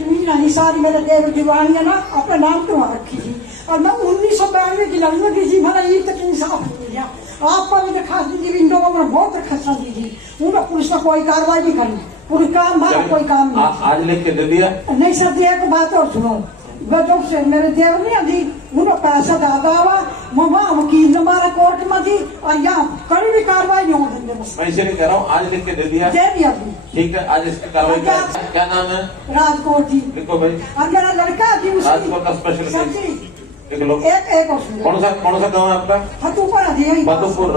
जमीन आई सारी मेरे देव दीवानियां ना अपने नाम करवा रखी थी और मैं 1992 की लड़ने की थी। मेरा ये तक इंसाफ नहीं मिला। आपको भी दरखास्त दी थी, इन लोगों ने बहुत दरखास्त दी थी, उन्होंने पुलिस ने कोई कार्रवाई नहीं करी। पूरी काम हमारा कोई काम नहीं। आज लिख के दे दिया नहीं सर, दिया एक बात और सुनो, जब से मेरे देव नहीं अभी उन्होंने पैसा दादा हुआ ममा वकील ने मारा कोर्ट में थी और यहाँ कड़ी भी कार्रवाई नहीं होने देंगे। बस मैं इसे नहीं कह रहा हूँ, आज लिख के दे दिया अभी ठीक है। आज इसकी कार्रवाई क्या नाम है? राजकोट जी। लिखो भाई। और मेरा लड़का थी राजकोट का स्पेशल एक कौन सा गाँव है आपका? फतेहपुर फतेहपुर,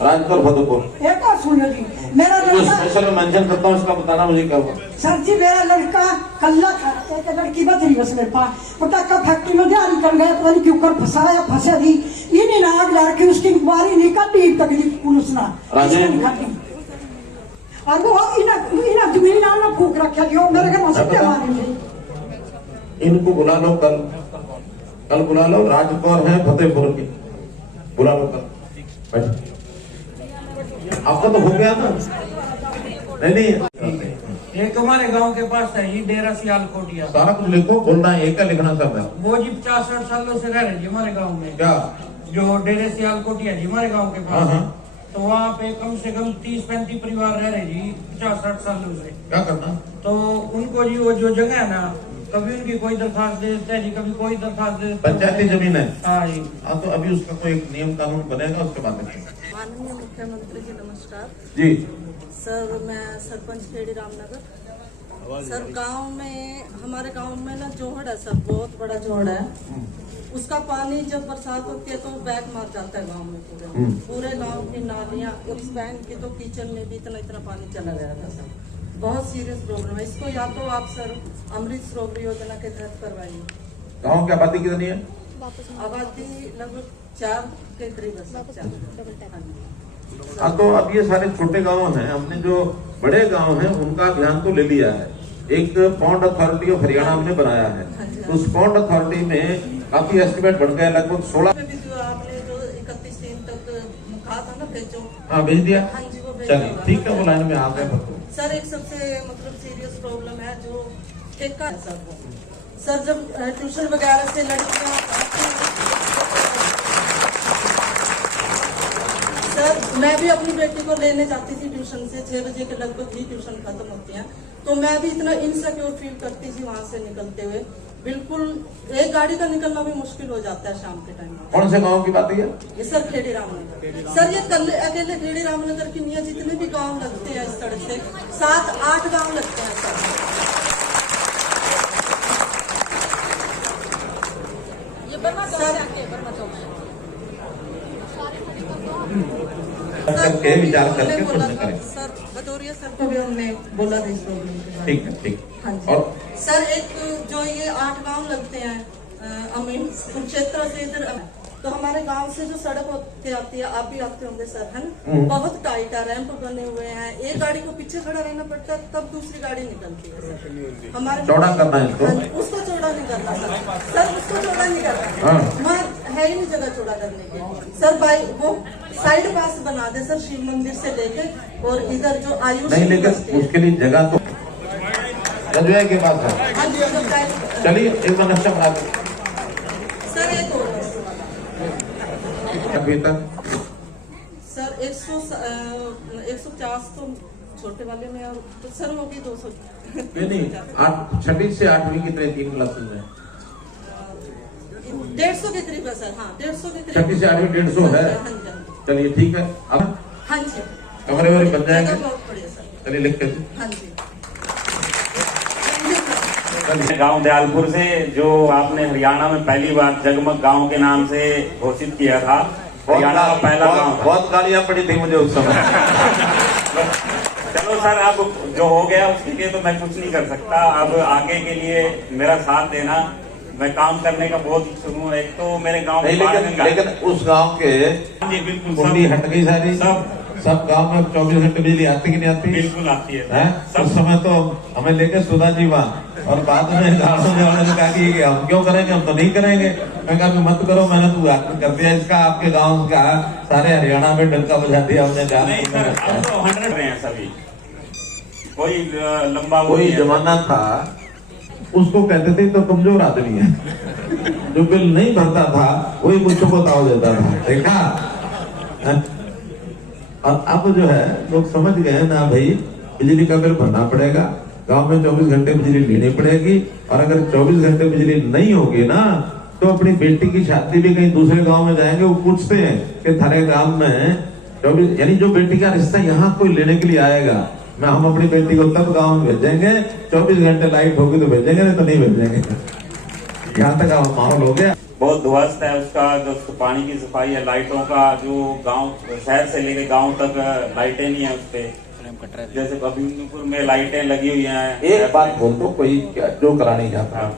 राजकोट फतेहपुर। एक और सुनिए जी, मेरा लड़का स्पेशल मेंशन करता हूँ, इसका बताना मुझे क्या हुआ। सर जी मेरा लड़का कल्ला था, एक लड़की बदली बस मेरे पास पटाखा फैक्ट्री में दिहाड़ी कर गया, पता नहीं क्यों कर फंसाया फंसा दी इन नाग लड़के उसकी इंक्वायरी नहीं करती तकलीफ पुलिस ना और वो इन जमीन ना फूक रखा जो मेरे घर मसले मारे। इनको बुला लो, कल बुला लो। राजकौर है फतेहपुर की, बुला लो कल। आपका तो हो गया ना? नहीं एक हमारे गांव के पास है ये डेरा सियालकोटिया। सारा कुछ लिखो, बोलना है एक का लिखना सब है। वो जी 50-60 सालों से रह रहे जी हमारे गांव में। क्या जो डेरे सियालकोटिया जी हमारे गांव के पास है, तो वहाँ पे कम से कम 30-35 परिवार रह रहे जी 50-60 सालों से। क्या करना? तो उनको जी वो जो जगह है ना, कभी उनकी कोई दरखास्त दे देता है जी, कभी कोई दरखास्त दे देता है। पंचायती जमीन है। हाँ जी। हाँ तो अभी उसका कोई एक नियम कानून बनेगा, उसके बाद माननीय मुख्यमंत्री जी नमस्कार जी। सर, मैं सरपंच खेड़ी रामनगर। सर गांव में हमारे गांव में ना जोहड़ है सर, बहुत बड़ा जोहड़ है। उसका पानी जब बरसात होती है तो बैक मार जाता है गांव में पूरे गांव की नालियां और इस बैंक के तो किचन में भी इतना पानी चला गया था सर। बहुत सीरियस प्रॉब्लम है। इसको या तो आप सर अमृत सरोवर योजना के तहत करवाइए। गाँव की आबादी कितनी है? आबादी लगभग 4 के करीब है। हाँ तो अब ये सारे छोटे गांव हैं, हमने जो बड़े गांव हैं उनका अभियान तो ले लिया है। एक पौंड अथॉरिटी ऑफ हरियाणा हमने बनाया है, तो उस पौंड अथॉरिटी में काफी एस्टिमेट बढ़ गया, लगभग 16। आपने जो 31 दिन तक कहा था ना भेजो, हाँ भेज दिया। हाँ जी वो भेज चलिए ठीक है, वो लाइन में आ गए। सर एक सबसे मतलब सीरियस प्रॉब्लम है जो ठेका है सर वो। सर जब ट्यूशन वगैरह से लड़कियां सर, मैं भी अपनी बेटी को लेने जाती थी ट्यूशन से, 6 बजे के लगभग ही ट्यूशन खत्म होती है, तो मैं भी इतना इनसिक्योर फील करती थी वहां से निकलते हुए। बिल्कुल एक गाड़ी का निकलना भी मुश्किल हो जाता है शाम के टाइम। कौन से गांव की बात है ये सर खेड़ी रामनगर। सर ये अकेले खेड़ी रामनगर की नहीं है, जितने भी गांव लगते हैं इस सड़क से 7-8 गांव लगते हैं सर। ये बर्मा चौक करके विचार करके करें। सर भदौरिया सर को भी हमने बोला था इस प्रॉब्लम के बारे में। ठीक है ठीक। हाँ जी। और सर एक जो ये 8 गांव लगते हैं अमीन कुरुक्षेत्र से इधर, तो हमारे गांव से जो सड़क होती आती है, आप भी आते होंगे सर, है ना, बहुत टाइट है, रैंप बने हुए हैं, एक गाड़ी को पीछे खड़ा रहना पड़ता है तब दूसरी गाड़ी निकलती है सर। हमारे चौड़ा करना है इसको। उसको चौड़ा नहीं करना सर, उसको चौड़ा नहीं करना, वहाँ है ही नहीं जगह चौड़ा करने की सर। भाई वो साइड पास बना दे सर, शिव मंदिर से लेके और इधर जो आयुष नहीं, लेकिन उसके लिए जगह तो रजवाए के पास है। चलिए एक बार नक्शा बना दो सर। एक और अभी तक सर 150 तो छोटे वाले में, और तो सर होगी 200 नहीं। 6वीं से 8वीं कितने 3 क्लासेस में? 150 के करीब है सर। हाँ 150 के करीब। 6वीं से 8वीं 150 है। चलिए ठीक है। अब हाँ जी कमरे वमरे बन जाएंगे। बहुत बढ़िया सर। चलिए लिख के। हाँ जी। गांव दयालपुर से, जो आपने हरियाणा में पहली बार जगमग गांव के नाम से घोषित किया था, हरियाणा का पहला गांव। बहुत गालियां पड़ी थी मुझे उस समय। चलो सर, अब जो हो गया उसके लिए तो मैं कुछ नहीं कर सकता। अब आगे के लिए मेरा साथ देना, मैं काम करने का बहुत इच्छुक हूँ। एक तो मेरे गांव में लेकिन उस गांव के जी बिल्कुल हट गई सारी। सब गांव में 24 घंटे बिजली आती कि नहीं आती? बिल्कुल आती है। उस समय तो हमें लेके सुधा जी वहाँ, और बाद में गाड़ों ने कहा कि हम क्यों करेंगे, हम तो नहीं करेंगे। मैं कहा मत करो, मैंने तो उद्घाटन कर दिया इसका, आपके गाँव का सारे हरियाणा में डंका बजा दिया हमने। तो 100 रहे हैं सभी, कोई लंबा कोई जमाना था उसको कहते थे तो कमजोर आदमी है। जो बिल नहीं भरता था वही मुझको बताओ देता था, देखा। और अब जो है लोग समझ गए ना भाई, बिजली का बिल भरना पड़ेगा, गांव में 24 घंटे बिजली लेनी पड़ेगी, और अगर 24 घंटे बिजली नहीं होगी ना तो अपनी बेटी की शादी भी कहीं दूसरे गांव में जाएंगे, वो पूछते हैं कि थारे गांव में 24, यानी जो बेटी का रिश्ता यहाँ कोई लेने के लिए आएगा, मैं हम अपनी बेटी को तब गांव में भेजेंगे 24 घंटे लाइट होगी तो भेजेंगे, नहीं तो नहीं भेजेंगे। यहाँ तक माहौल हो गया। बहुत ध्वस्त है उसका, जो पानी की सफाई है, लाइटों का जो गांव शहर से लेके गांव तक लाइटें नहीं है उस पे। जैसे अभिनपुर में लाइटें लगी हुई हैं। एक बात बोल दो, कोई जो करानी चाहता,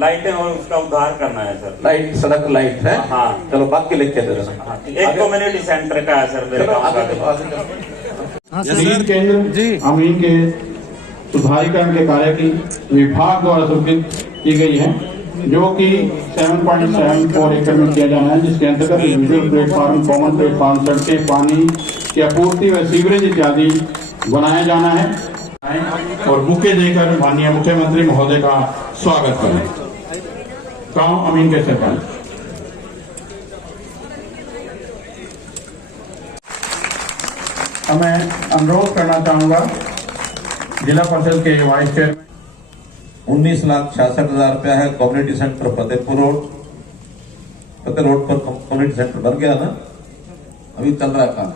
लाइटें और उसका उद्धार करना है सर। लाइट, सड़क लाइट है। हाँ चलो बाकी लिख के दे देना। एक कम्युनिटी सेंटर का है सर मेरे गाँव का। शहीद केंद्र अमीन के सुधारीकरण के कार्य की विभाग द्वारा स्वीकृत की गई है, जो कि 7.74 एकड़ में किया जाना है, जिसके अंतर्गत इंडिविजुअल प्लेटफॉर्म, कॉमन प्लेटफॉर्म, सड़कें, पानी की आपूर्ति व सीवरेज इत्यादि बनाया जाना है। और बुके देकर माननीय मुख्यमंत्री महोदय का स्वागत करें। गांव अमीन के सरपंच। मैं अनुरोध करना चाहूंगा जिला परिषद के वाइस चेयरमैन। 19,66,000 रुपया है कम्युनिटी सेंटर फतेहपुर रोड। फतेह रोड पर कम्युनिटी सेंटर बन गया ना, अभी चल रहा काम।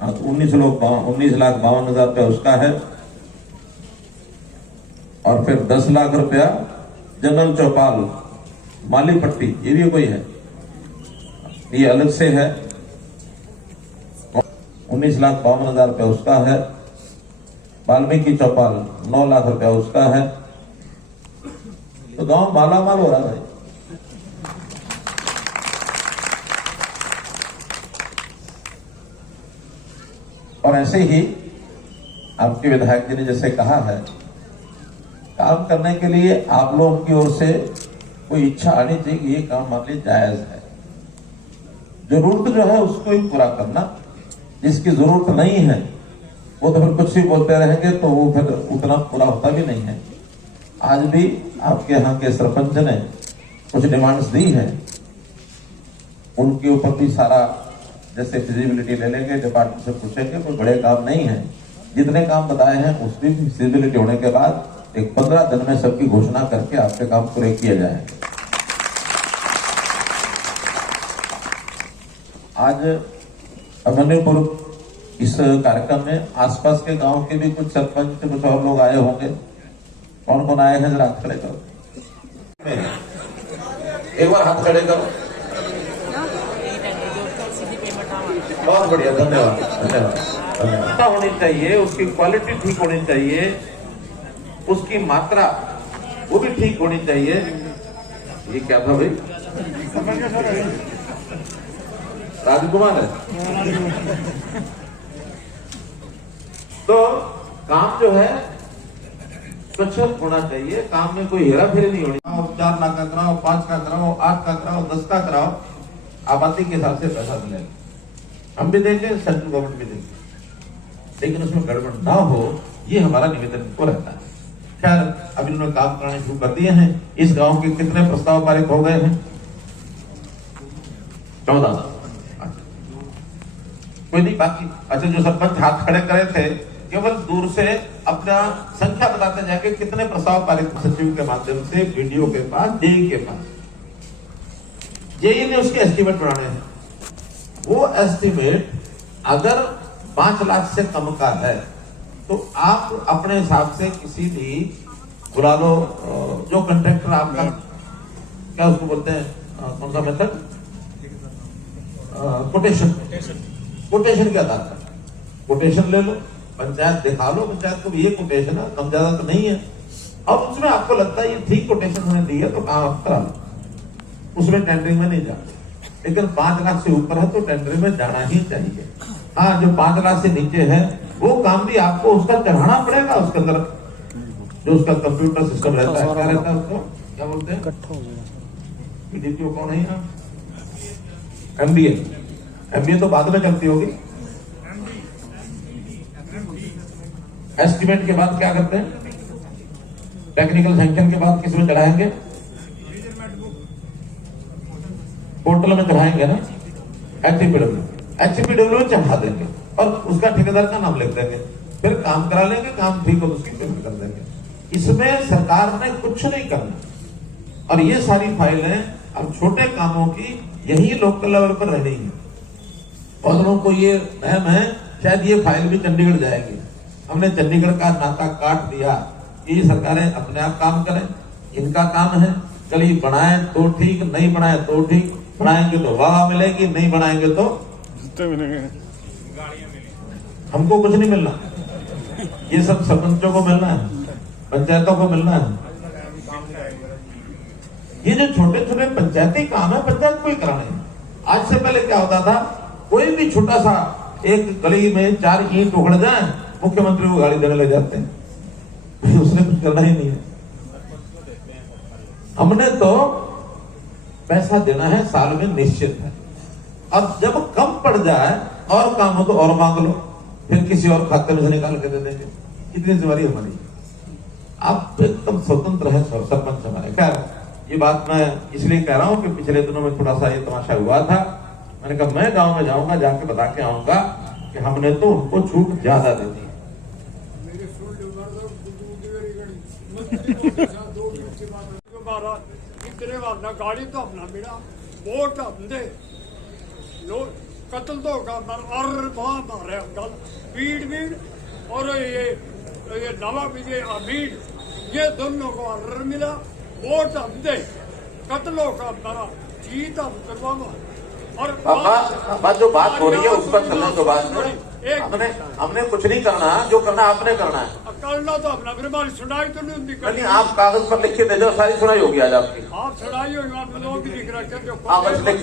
हाँ, तो 19,52,000 रुपया उसका है। और फिर 10 लाख रुपया जनरल चौपाल माली पट्टी, ये भी कोई है, ये अलग से है। 19,52,000 रुपया उसका है। वाल्मीकि चौपाल 9 लाख रुपया उसका है। तो गांव मालामाल हो रहा है। और ऐसे ही आपके विधायक जी ने जैसे कहा है, काम करने के लिए आप लोगों की ओर से कोई इच्छा आनी चाहिए कि ये काम मान लीजिए जायज है। जरूरत जो है उसको ही पूरा करना, जिसकी जरूरत नहीं है वो तो फिर कुछ भी बोलते रहेंगे तो वो फिर उतना पूरा होता भी नहीं है। आज भी आपके यहाँ के सरपंच ने कुछ डिमांड्स दी है, उनके ऊपर भी सारा जैसे फिजिबिलिटी ले लेंगे, डिपार्टमेंट से पूछेंगे, कोई बड़े काम नहीं है। जितने काम बताए हैं उसकी फिजिबिलिटी होने के बाद एक 15 दिन में सबकी घोषणा करके आपके काम पूरे किए जाए। आज अभिनपुर इस कार्यक्रम में आसपास के गांव के भी कुछ सरपंच, कुछ और लोग आए होंगे। कौन कौन आए हैं जरा हाथ खड़े करो, एक बार हाथ खड़े करो। बहुत बढ़िया, धन्यवाद धन्यवाद धन्यवाद। होनी चाहिए, उसकी क्वालिटी ठीक होनी चाहिए, उसकी मात्रा वो भी ठीक होनी चाहिए। ये क्या था भाई? राजकुमार है। तो काम जो है स्वच्छ होना चाहिए, काम में कोई हेरा फेरी नहीं होनी। 4 लाख का कराओ, 5 का कराओ, 8 का कराओ, 10 का कराओ, आबादी के हिसाब से पैसा मिलेगा। हम भी देंगे, सेंट्रल गवर्नमेंट भी देंगे, लेकिन उसमें गड़बड़ ना हो, ये हमारा निवेदन को रहता है। खैर, अभी उन्होंने काम कराने शुरू कर दिए हैं। इस गांव के कितने प्रस्ताव पारित हो गए हैं? 14। कोई नहीं, बाकी अच्छा जो सरपंच हाथ खड़े करे थे, केवल दूर से अपना संख्या बताते जाके कितने प्रस्ताव पारित सचिव के माध्यम से, वीडियो के पास, जेई के पास। जेई ने उसके एस्टीमेट बनाने हैं। वो एस्टीमेट अगर 5 लाख से कम का है तो आप अपने हिसाब से किसी भी बुला लो, जो कंट्रैक्टर आपका, क्या उसको बोलते हैं, कौन सा मेथड, कोटेशन के आधार पर कोटेशन ले लो, पंचायत दिखा लो, पंचायत को भी ये कोटेशन है, कम ज्यादा तो नहीं है। अब उसमें आपको लगता है ये ठीक कोटेशन उन्होंने दी है तो काम आप करा लो, उसमें टेंडरिंग में नहीं जाते। लेकिन 5 लाख से ऊपर है तो टेंडरिंग में जाना ही चाहिए। हाँ, जो 5 लाख से नीचे है वो काम भी आपको उसका चढ़ाना पड़ेगा। उसके अंदर जो उसका कंप्यूटर सिस्टम रहता है, क्या रहता है उसको क्या बोलते हैं, पीडीपीओ कौन है यहाँ, एमबीए तो बाद में चलती होगी। एस्टीमेट के बाद क्या करते हैं, टेक्निकल सैंक्शन के बाद किसमें चढ़ाएंगे? पोर्टल में चढ़ाएंगे ना, एचपीडब्ल्यू में चढ़ा देंगे और उसका ठेकेदार का नाम लिख देंगे, फिर काम करा लेंगे, काम ठीक हो तो उसकी पेमेंट कर देंगे। इसमें सरकार ने कुछ नहीं करना। और ये सारी फाइलें अब छोटे कामों की यही लोकल लेवल पर रह रही है। बहुत लोगों को ये वहम है शायद ये फाइल भी चंडीगढ़ जाएगी। हमने चंडीगढ़ का नाता काट दिया। ये सरकारें अपने आप काम करें, इनका काम है। कल बनाए तो ठीक, नहीं बनाए तो ठीक, बनाएंगे तो वाह मिलेगी, नहीं बनाएंगे तो हमको कुछ नहीं मिलना। ये सब सरपंचों को मिलना है, पंचायतों को मिलना है। ये जो छोटे छोटे पंचायती काम है, पंचायत को ही कराने हैं। आज से पहले क्या होता था, कोई भी छोटा सा एक गली में 4 ईंट उखड़ जाए, मुख्यमंत्री को गाड़ी देने लग जाते हैं। उसने कुछ करना ही नहीं है। हमने तो पैसा देना है, साल में निश्चित है। अब जब कम पड़ जाए और काम हो तो और मांग लो, फिर किसी और खाते में से निकाल के दे देंगे। इतनी जिम्मेदारी हमारी। आप एकदम स्वतंत्र है सरपंच हमारे। खैर ये बात मैं इसलिए कह रहा हूं कि पिछले दिनों में थोड़ा सा ये तमाशा हुआ था। मैंने कहा मैं गांव में जाऊंगा, जाके बता के आऊंगा कि हमने तो उनको छूट ज्यादा दे दी। गाड़ी तो अपना मिला, वोट हमने कत्ल तो मारे भीड़ और ये नवा विजय अमीर, ये दोनों को अर्र मिला, वोट हम दे, कत्लों का मारा, जीत हम करवावा। और जो बात हो रही है उस पर चलना। तो बात हमने कुछ नहीं करना, जो करना आपने करना है। करना तो अपना, फिर हमारी सुनाई तो नहीं करनी। आप कागज पर लिख के दे जाओ, सारी सुनाई होगी आज आपकी। आप सुनाई हो, लोग भी दिख रहा आप बस लिख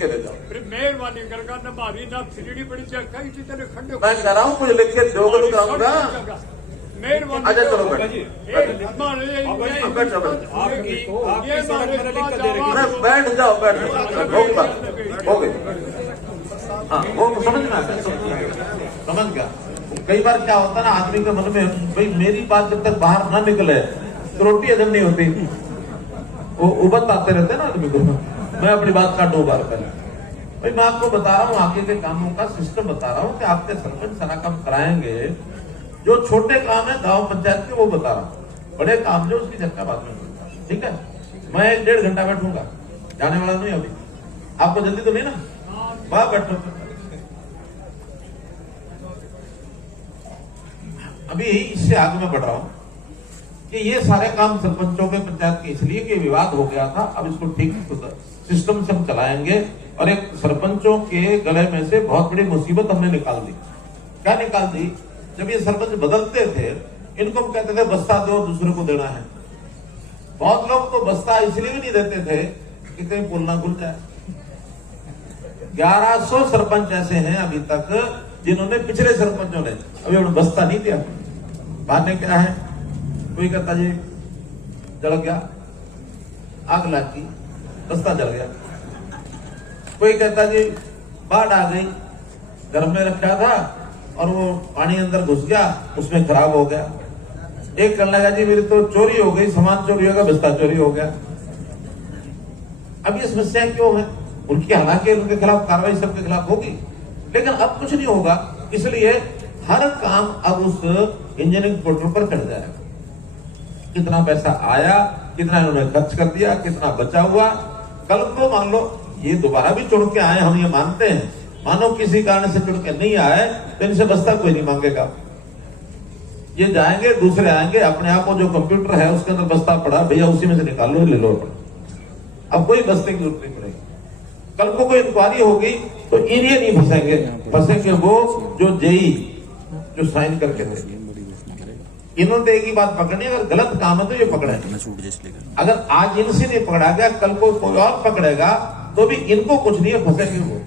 के दे जाओ। फिर मेहरबानी करके न मारी ना फिरनी पड़ी जाए, कई चीजें खंडे। मैं कह रहा हूँ कुछ लिख के दोगे तो कहूँगा। मेहरबानी। अच्छा चलो बैठ जाओ, बैठ हो गई। हाँ वो समझ में आता है, समझ गया। कई बार क्या होता है ना, आदमी के मन में भाई मेरी बात जब तक बाहर ना निकले तो रोटी हजम नहीं होती, वो उबत आते रहते हैं ना आदमी को। मैं अपनी बात काटूं बार पहले भाई मैं आपको बता रहा हूँ आगे के कामों का सिस्टम बता रहा हूँ कि आपके सरपंच सारा काम कराएंगे। जो छोटे काम है गांव पंचायत के वो बता रहा हूँ, बड़े काम जो उसकी चर्चा बाद में। ठीक है, मैं 1-1.5 घंटा बैठूंगा, जाने वाला नहीं अभी। आपको जल्दी तो नहीं ना, वहां बैठो। अभी इससे आगे मैं बढ़ रहा हूं कि ये सारे काम सरपंचों के पंचायत के इसलिए कि विवाद हो गया था। अब इसको ठीक सिस्टम से हम चलाएंगे और एक सरपंचों के गले में से बहुत बड़ी मुसीबत हमने निकाल दी। क्या निकाल दी? जब ये सरपंच बदलते थे, इनको हम कहते थे बस्ता दो, दूसरे को देना है। बहुत लोग तो बस्ता इसलिए भी नहीं देते थे कि कहीं बोलना भूल जाए। 1100 सरपंच ऐसे हैं अभी तक जिन्होंने, पिछले सरपंचों ने अभी उन्हें बस्ता नहीं दिया। बहाने क्या है? कोई कहता जी जल गया, आग लगी, बस्ता जल गया। कोई कहता जी बाढ़ आ गई, घर में रखा था और वो पानी अंदर घुस गया, उसमें खराब हो गया। एक कहने लगा जी मेरी तो चोरी हो गई, सामान चोरी हो गया, बस्ता चोरी हो गया। अब ये समस्या क्यों है? उनकी हालांकि उनके खिलाफ कार्रवाई सबके खिलाफ होगी, लेकिन अब कुछ नहीं होगा। इसलिए हर काम अब उस इंजीनियरिंग पोर्टल पर चढ़ जाएगा। कितना पैसा आया, कितना इन्होंने खर्च कर दिया, कितना बचा हुआ। कल को मान लो ये दोबारा भी चुन के आए, हम ये मानते हैं। मानो किसी कारण से चुन के नहीं आए तो इनसे बस्ता कोई नहीं मांगेगा। ये जाएंगे, दूसरे आएंगे, अपने आप को जो कंप्यूटर है उसके अंदर बस्ता पड़ा, भैया उसी में से निकाल लो, ले लो। अब कोई बस्ते की जरूरत नहीं पड़ेगी। कल को कोई इंक्वायरी होगी तो ये नहीं फंसेंगे, फंसेंगे वो जो जेई जो साइन करके थे। इन्होंने एक ही बात पकड़नी, अगर गलत काम है तो ये पकड़ेंगे। अगर आज इनसे नहीं पकड़ा गया, कल को कोई और पकड़ेगा तो भी इनको कुछ नहीं है, फंसेंगे वो।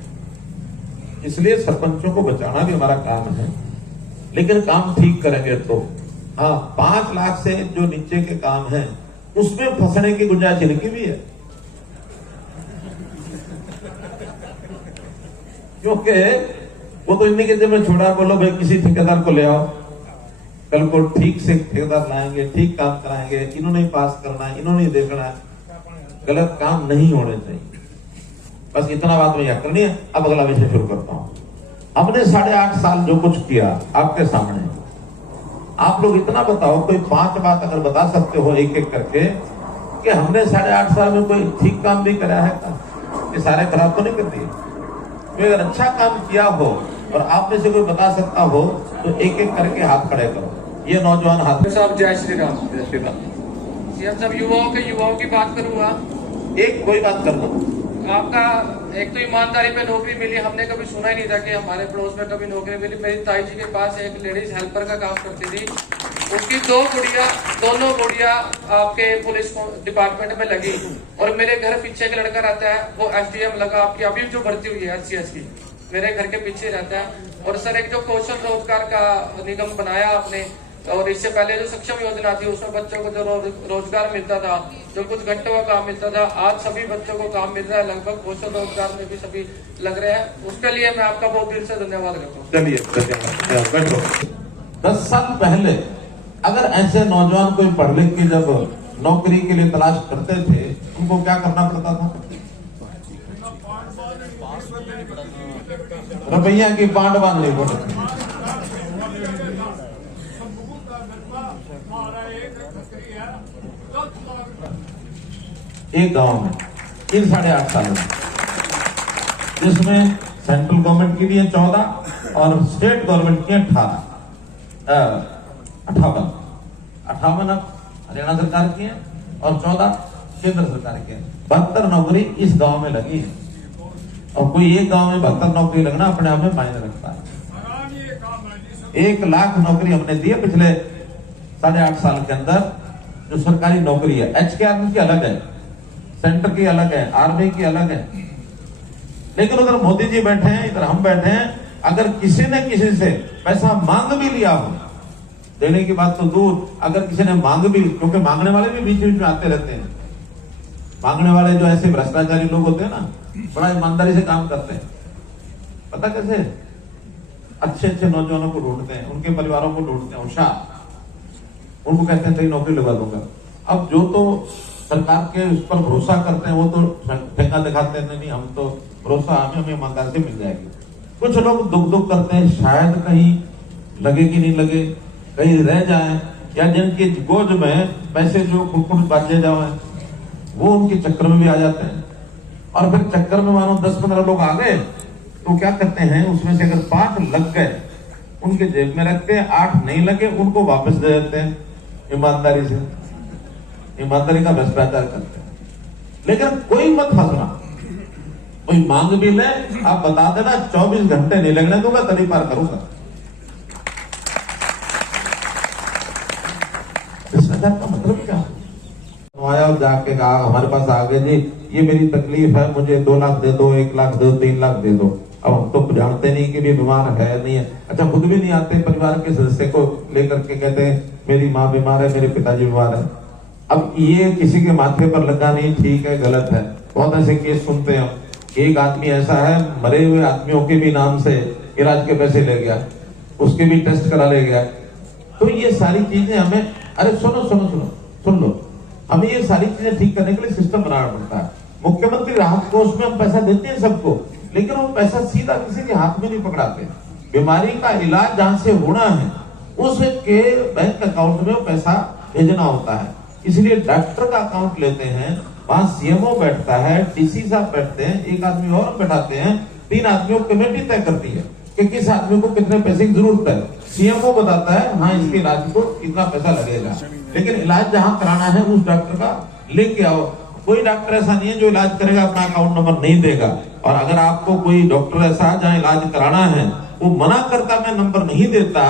इसलिए सरपंचों को बचाना भी हमारा काम है, लेकिन काम ठीक करेंगे तो। हाँ, 5 लाख से जो नीचे के काम है उसमें फंसने की गुंजाइश इनकी भी है, क्योंकि वो तो इन्हीं के जब में छोड़ा, बोलो भाई किसी ठेकेदार को ले आओ, कल को ठीक से ठेकेदार लाएंगे, ठीक काम कराएंगे, इन्होंने ही पास करना है, इन्होंने ही देखना है, गलत काम नहीं होने चाहिए। बस इतना बात मैं यह करनी है। अब अगला विषय शुरू करता हूं। हमने 8.5 साल जो कुछ किया आपके सामने, आप लोग इतना बताओ, कोई 5 बात अगर बता सकते हो एक एक करके कि हमने 8.5 साल में कोई ठीक काम भी कराया है का? ये सारे खराब तो नहीं कर दिए? कोई अगर अच्छा काम किया हो और आप में से कोई बता सकता हो तो एक एक करके हाथ खड़े करो। ये नौजवान हाथ साहब जय श्री राम। जय श्री राम। सीएम साहब युवाओं की बात करूंगा। एक कोई बात कर दो। आपका एक तो ईमानदारी पे नौकरी मिली, हमने कभी सुना ही नहीं था कि हमारे पड़ोस में कभी नौकरी मिली। मेरी ताई जी के पास एक लेडीज हेल्पर का काम करती थी, उसकी दोनों गुड़िया आपके पुलिस डिपार्टमेंट में लगी, और मेरे घर पीछे एक लड़का रहता है, वो SDM लगा आपकी अभी जो भर्ती हुई है SCS की, मेरे घर के पीछे रहता है। और सर एक जो कौशल रोजगार का निगम बनाया आपने, और इससे पहले जो सक्षम योजना थी उसमें बच्चों को जो रोजगार मिलता था, जो कुछ घंटों का काम मिलता था, आज सभी बच्चों को काम मिल रहा है। लगभग कौशल रोजगार में भी सभी लग रहे हैं। उसके लिए मैं आपका बहुत दिल से धन्यवाद करता हूँ। चलिए 10 साल पहले अगर ऐसे नौजवान कोई पढ़ लिख के जब नौकरी के लिए तलाश करते थे, उनको क्या करना पड़ता था? रुपया की बांट बांधनी पड़ती। एक गांव में इन 8.5 साल में, जिसमें सेंट्रल गवर्नमेंट की लिए 14 और स्टेट गवर्नमेंट की 58 हरियाणा सरकार की है और 14 केंद्र सरकार की है। 72 नौकरी इस गांव में लगी है, और कोई एक गांव में 72 नौकरी लगना अपने आप में मायने रखता है। 1 लाख नौकरी हमने दी है पिछले 8.5 साल के अंदर। जो सरकारी नौकरी है, HKR की अलग है, सेंटर की अलग है, आर्मी की अलग है। लेकिन उधर मोदी जी बैठे हैं, इधर हम बैठे हैं, अगर किसी ने किसी से पैसा मांग भी लिया हो, देने की बात तो दूर, अगर किसी ने मांग भी, क्योंकि मांगने वाले भी बीच बीच में आते रहते हैं, मांगने वाले जो ऐसे भ्रष्टाचारी लोग होते हैं ना, बड़ा ईमानदारी से काम करते हैं। पता कैसे? अच्छे अच्छे नौजवानों को ढूंढते हैं, उनके परिवारों को ढूंढते हैं, होशियार, उनको कहते हैं तेरी नौकरी लगा दूंगा। अब जो तो सरकार के उस पर भरोसा करते हैं वो तो ठेका दिखाते हैं, नहीं हम तो भरोसा हमें ईमानदारी से मिल जाएगी। कुछ लोग दुख करते हैं, शायद कहीं लगे कि नहीं लगे, कहीं रह जाए, या जिनकी गोद में पैसे जो कुट बाजे जाए वो उनके चक्कर में भी आ जाते हैं। और फिर चक्कर में मानो 10-15 लोग आ गए तो क्या करते हैं, उसमें से अगर 5 लग गए उनके जेब में रखते हैं, 8 नहीं लगे उनको वापस दे देते हैं। ईमानदारी से, ईमानदारी का भ्रष्टाचार करते हैं। लेकिन कोई मत फंसना, कोई मांग भी ले, आप बता देना 24 घंटे नहीं लगने दूंगा, तभी पार करूंगा। भ्रष्टाचार का मतलब क्या? आया और जाके कहा, हमारे पास आ गए जी, ये मेरी तकलीफ है, मुझे 2 लाख दे दो, 1 लाख दे दो, 3 लाख दे दो। अब हम तो जानते नहीं कि भी बीमार है नहीं है। अच्छा, खुद भी नहीं आते, परिवार के सदस्य को लेकर के कहते हैं मेरी माँ बीमार है, मेरे पिताजी बीमार है। अब ये किसी के माथे पर लगा नहीं, ठीक है, गलत है। बहुत ऐसे केस सुनते हैं। एक आदमी ऐसा है, मरे हुए आदमियों के भी नाम से इलाज के पैसे ले गया, उसके भी टेस्ट करा ले गया। तो ये सारी चीजें हमें, अरे सुन लो, हमें ये सारी चीजें ठीक करने के लिए सिस्टम बनाना पड़ता है। मुख्यमंत्री राहत कोष में हम पैसा देते हैं सबको, लेकिन वो पैसा सीधा किसी के हाथ में नहीं पकड़ाते। बीमारी का इलाज जहां से होना है उसके बैंक अकाउंट में वो पैसा भेजना होता है। इसलिए डॉक्टर का अकाउंट लेते हैं, वहां CMO बैठता है, DC साहब बैठते हैं, एक आदमी और बैठाते हैं, 3 आदमियों की कमेटी तय करती है कि किस आदमी को कितने पैसे की जरूरत है। CMO बताता है हाँ इसके इलाज को कितना पैसा लगेगा, लेकिन इलाज जहाँ कराना है उस डॉक्टर का लेके आओ। कोई डॉक्टर ऐसा नहीं है जो इलाज करेगा अपना अकाउंट नंबर नहीं देगा। और अगर आपको कोई डॉक्टर ऐसा जहाँ इलाज कराना है वो मना करता, मैं नंबर नहीं देता,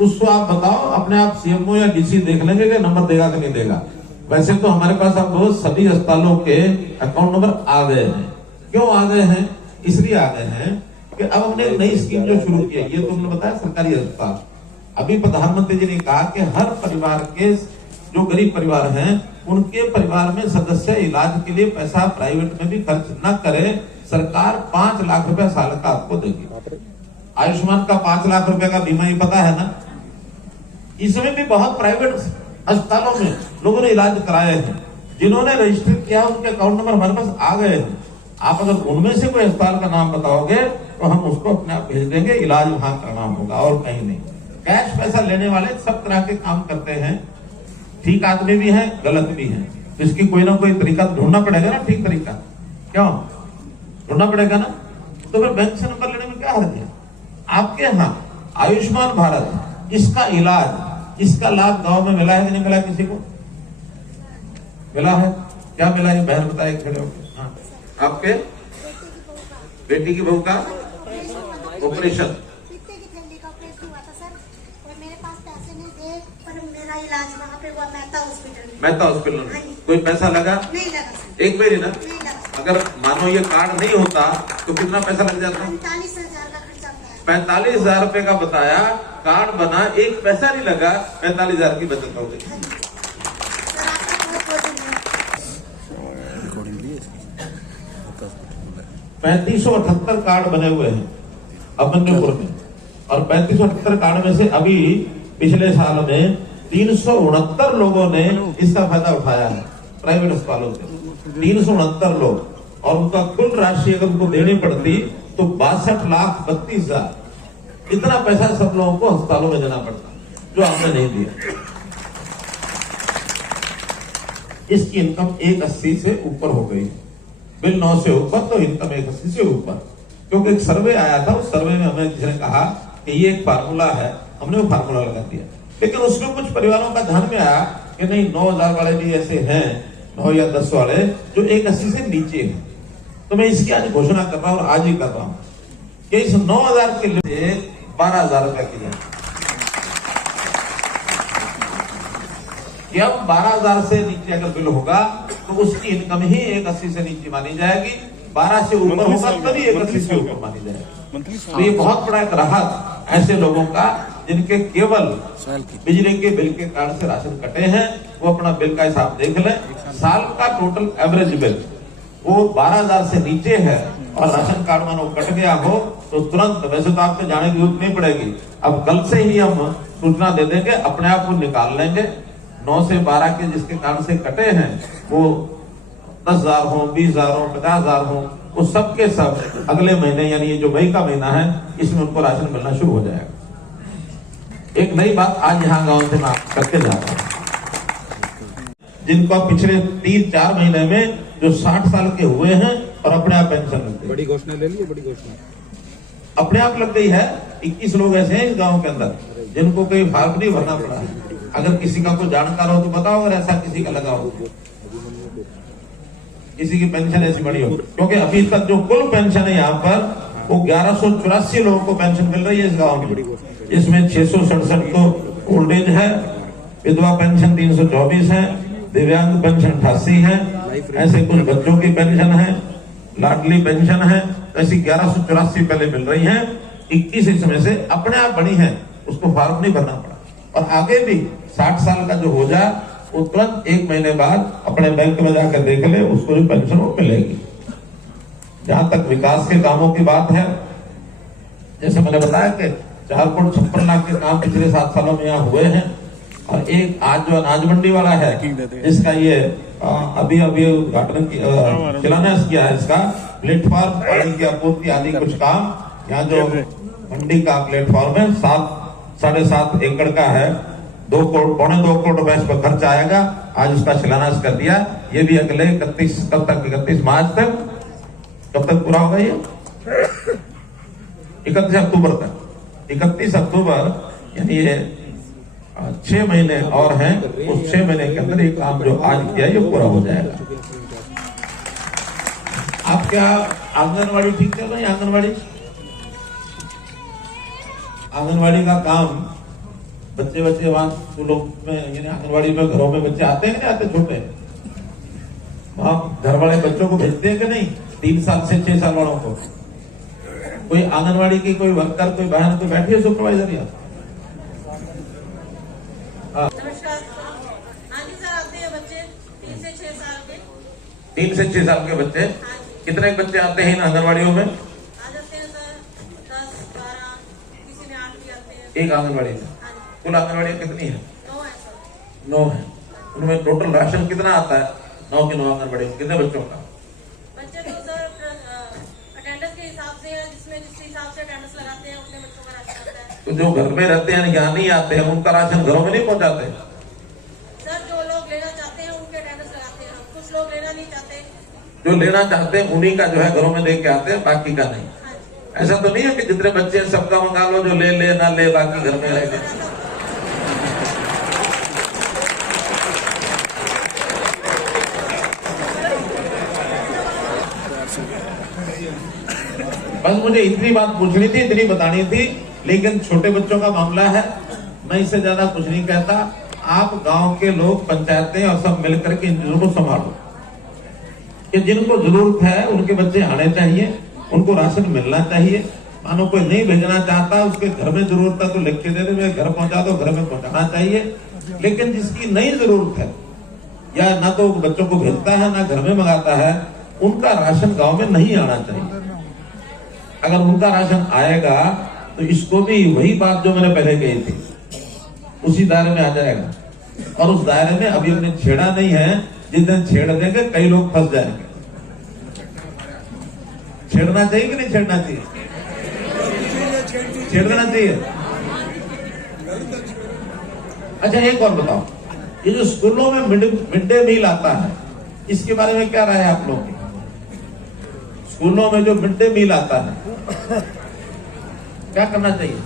उसको आप बताओ, अपने आप CMO या DC देख लेंगे कि नंबर देगा कि नहीं देगा। वैसे तो हमारे पास अब सभी अस्पतालों के अकाउंट नंबर आ गए हैं। क्यों आ गए हैं? इसलिए आ गए हैं कि अब हमने एक नई स्कीम जो शुरू की है, ये तो हमने बताया सरकारी अस्पताल। अभी प्रधानमंत्री जी ने कहा कि हर परिवार के जो गरीब परिवार हैं उनके परिवार में सदस्य इलाज के लिए पैसा प्राइवेट में भी खर्च न करे, सरकार 5 लाख रुपया साल का आपको देगी। आयुष्मान का 5 लाख रुपए का बीमा, ही पता है ना, इसमें भी बहुत प्राइवेट अस्पतालों में लोगों ने इलाज कराए हैं। जिन्होंने रजिस्टर किया उनके अकाउंट नंबर हमारे पास आ गए हैं। आप अगर उनमें से कोई अस्पताल का नाम बताओगे तो हम उसको अपने आप भेज देंगे, इलाज वहां करना होगा और कहीं नहीं। कैश पैसा लेने वाले सब तरह के काम करते हैं, ठीक आदमी भी है, गलत भी है। इसकी कोई ना कोई तरीका ढूंढना पड़ेगा ना, ठीक तरीका क्यों ढूंढना पड़ेगा ना। तो फिर बैंक से नंबर लेने में क्या हर्ज है। आपके यहाँ आयुष्मान भारत, इसका इलाज, इसका लाभ गांव में मिला है कि नहीं मिला, किसी को मिला है? क्या मिला है बहन बताए खड़े होकर। हाँ, आपके बेटी की बहू का ऑपरेशन, मेहता हॉस्पिटल में कोई पैसा लगा? नहीं लगा सर। एक बार ही ना? नहीं लगा। अगर मानो ये कार्ड नहीं होता तो कितना पैसा लग जाता? 45,000 का खर्चा होता है। 45,000 रुपए का बताया, कार्ड बना, एक पैसा नहीं लगा, 45,000 की बचत हो गई। सर आपका बहुत बहुत धन्यवाद। 3578 कार्ड बने हुए हैं अमनपुर में, और 3578 कार्ड में से अभी पिछले साल में 369 लोगों ने इसका फायदा उठाया है प्राइवेट अस्पतालों से। 369 लोग, और उनका कुल राशि अगर उनको देनी पड़ती तो 62,32,000। इतना पैसा सब लोगों को अस्पतालों में देना पड़ता, जो आपने नहीं दिया। इसकी इनकम 180 से ऊपर हो गई, बिल 9 से ऊपर तो इनकम 180 से ऊपर। क्योंकि एक सर्वे आया था, उस सर्वे में हमें किसी ने कहा कि ये एक फार्मूला है, हमने वो फार्मूला लगा दिया। लेकिन उसमें कुछ परिवारों का ध्यान में आया कि नहीं, 9,000 वाले भी ऐसे हैं, 9 या 10 वाले जो 180 से नीचे हैं। तो मैं इसकी आज घोषणा कर रहा हूं और आज ही कर रहा हूं कि इस 9,000 के लिए 12,000 रुपए की जाए। अब 12,000 से नीचे अगर बिल होगा तो उसकी इनकम ही 180 से नीचे मानी जाएगी, 12 से ऊपर होगा तभी 180 से ऊपर मानी जाएगी। तो ये बहुत बड़ा एक राहत ऐसे लोगों का जिनके केवल बिजली के बिल के कारण से राशन कटे हैं, वो अपना बिल का हिसाब देख लें। साल का टोटल एवरेज बिल वो 12,000 से नीचे है और राशन कार्ड मानो कट गया हो तो तुरंत, वैसे तो आपको जाने की जरूरत नहीं पड़ेगी, अब कल से ही हम सूचना दे देंगे, अपने आप वो निकाल लेंगे। 9 से 12 के जिसके कारण से कटे हैं वो 10,000 हो, 20,000 हो, 50,000 हो, वो सब के सब अगले महीने यानी ये जो मई का महीना है इसमें उनको राशन मिलना शुरू हो जाएगा। एक नई बात आज यहाँ गांव से मैं करके जा रहा हूँ, जिनको पिछले 3-4 महीने में जो 60 साल के हुए हैं और अपने आप पेंशन लग गई, बड़ी घोषणा ले ली, बड़ी घोषणा अपने आप लग गई है। 21 लोग ऐसे हैं इस गांव के अंदर जिनको कोई फॉर्म नहीं भरना पड़ा है। अगर किसी का कोई जानकार हो तो बताओ, अगर ऐसा किसी का लगा हो, किसी की पेंशन ऐसी बड़ी हो। क्योंकि अभी तक जो कुल पेंशन है यहाँ पर वो 1184 लोगों को पेंशन मिल रही है इस गांव में। इसमें 667 तो ओल्ड एज है, विधवा पेंशन 324 है, दिव्यांग पेंशन 88 है, ऐसे कुछ बच्चों की पेंशन है, लाडली पेंशन है, ऐसी 1184 पहले मिल रही है। 21 इसमें से अपने आप बनी है, उसको फॉर्म नहीं भरना पड़ा। और आगे भी 60 साल का जो हो जाए वो तुरंत 1 महीने बाद अपने बैंक में जाकर देख ले, उसको भी पेंशन वो मिलेगी। जहां तक विकास के कामों की बात है, जैसे मैंने बताया कि 4 करोड़ 56 लाख के काम पिछले 7 सालों में यहाँ हुए हैं। और एक आज जो अनाज मंडी वाला है, इसका ये अभी उद्घाटन शिलान्यास किया है, इसका प्लेटफॉर्म, पानी की आपूर्ति आदि कुछ काम, यहाँ जो मंडी का प्लेटफॉर्म है 7.5 एकड़ का है, 2 करोड़ 2.25 करोड़ रुपए इस पर खर्च आएगा। आज उसका शिलान्यास कर दिया। ये भी अगले 31 मार्च तक, कब तक पूरा होगा ये? 31 अक्टूबर तक। 31 अक्टूबर यानी ये 6 महीने और हैं। उस 6 महीने के अंदर ये काम जो आज किया ये पूरा हो जाएगा। आप क्या आंगनवाड़ी ठीक चल रही है? आंगनवाड़ी का काम, बच्चे वहां स्कूलों में यानी आंगनवाड़ी में घरों में बच्चे आते हैं कि नहीं आते? छोटे वहां घर वाले बच्चों को भेजते हैं कि नहीं? 3 साल से 6 साल वालों को कोई आंगनवाड़ी की कोई वर्कर, कोई बहन, कोई बैठी है सुपरवाइजर या? नमस्कार। हाँ जी सर, आते हैं बच्चे 3 से 6 साल के। 3 से 6 साल के बच्चे? कितने बच्चे आते हैं इन आंगनवाड़ियों में? आ जाते हैं सर 10, 12, किसी में 8 भी आते हैं। एक आंगनवाड़ी में? कुल आंगनबाड़ी कितनी है? 9 है सर। 9 है। उनमें टोटल राशन कितना आता है 9 की 9 आंगनबाड़ी में? कितने बच्चों का? बच्चे तो सर अटेंडेंस के हिसाब से है, जिसमें जिस हिसाब से अटेंडेंस लगाते हैं उतने बच्चों का राशन आता है। तो जो घर में रहते हैं यहाँ नहीं आते हैं उनका राशन घरों में नहीं पहुँचाते? सर जो लोग लेना चाहते हैं उनके अटेंडेंस लगाते हैं, कुछ लोग लेना नहीं चाहते। जो लेना चाहते हैं उन्हीं का जो है घरों में दे के आते हैं, बाकी का नहीं। ऐसा तो नहीं है कि जितने बच्चे हैं सबका मंगा लो, जो ले ले ना ले बाकी घर में रह गए। बस मुझे इतनी बात पूछनी थी, इतनी बतानी थी, लेकिन छोटे बच्चों का मामला है, मैं इससे ज्यादा कुछ नहीं कहता। आप गांव के लोग, पंचायतें और सब मिलकर के इन चीजों को संभालो कि जिनको जरूरत है उनके बच्चे आने चाहिए, उनको राशन मिलना चाहिए। मानो कोई नहीं भेजना चाहता, उसके घर में जरूरत है तो लिख के दे दे, मेरे घर पहुंचा दो, घर में पहुंचाना चाहिए। लेकिन जिसकी नहीं जरूरत है या ना तो बच्चों को भेजता है ना घर में मंगाता है, उनका राशन गांव में नहीं आना चाहिए। अगर उनका राशन आएगा तो इसको भी वही बात जो मैंने पहले कही थी उसी दायरे में आ जाएगा। और उस दायरे में अभी हमने छेड़ा नहीं है, जिस दिन छेड़ देंगे कई लोग फंस जाएंगे। छेड़ना चाहिए कि नहीं छेड़ना चाहिए? छेड़ देना चाहिए। अच्छा एक और बताओ, ये जो स्कूलों में मिड डे मील आता है इसके बारे में क्या राय है आप लोगों की? स्कूलों में जो मिड डे मील आता है क्या करना चाहिए?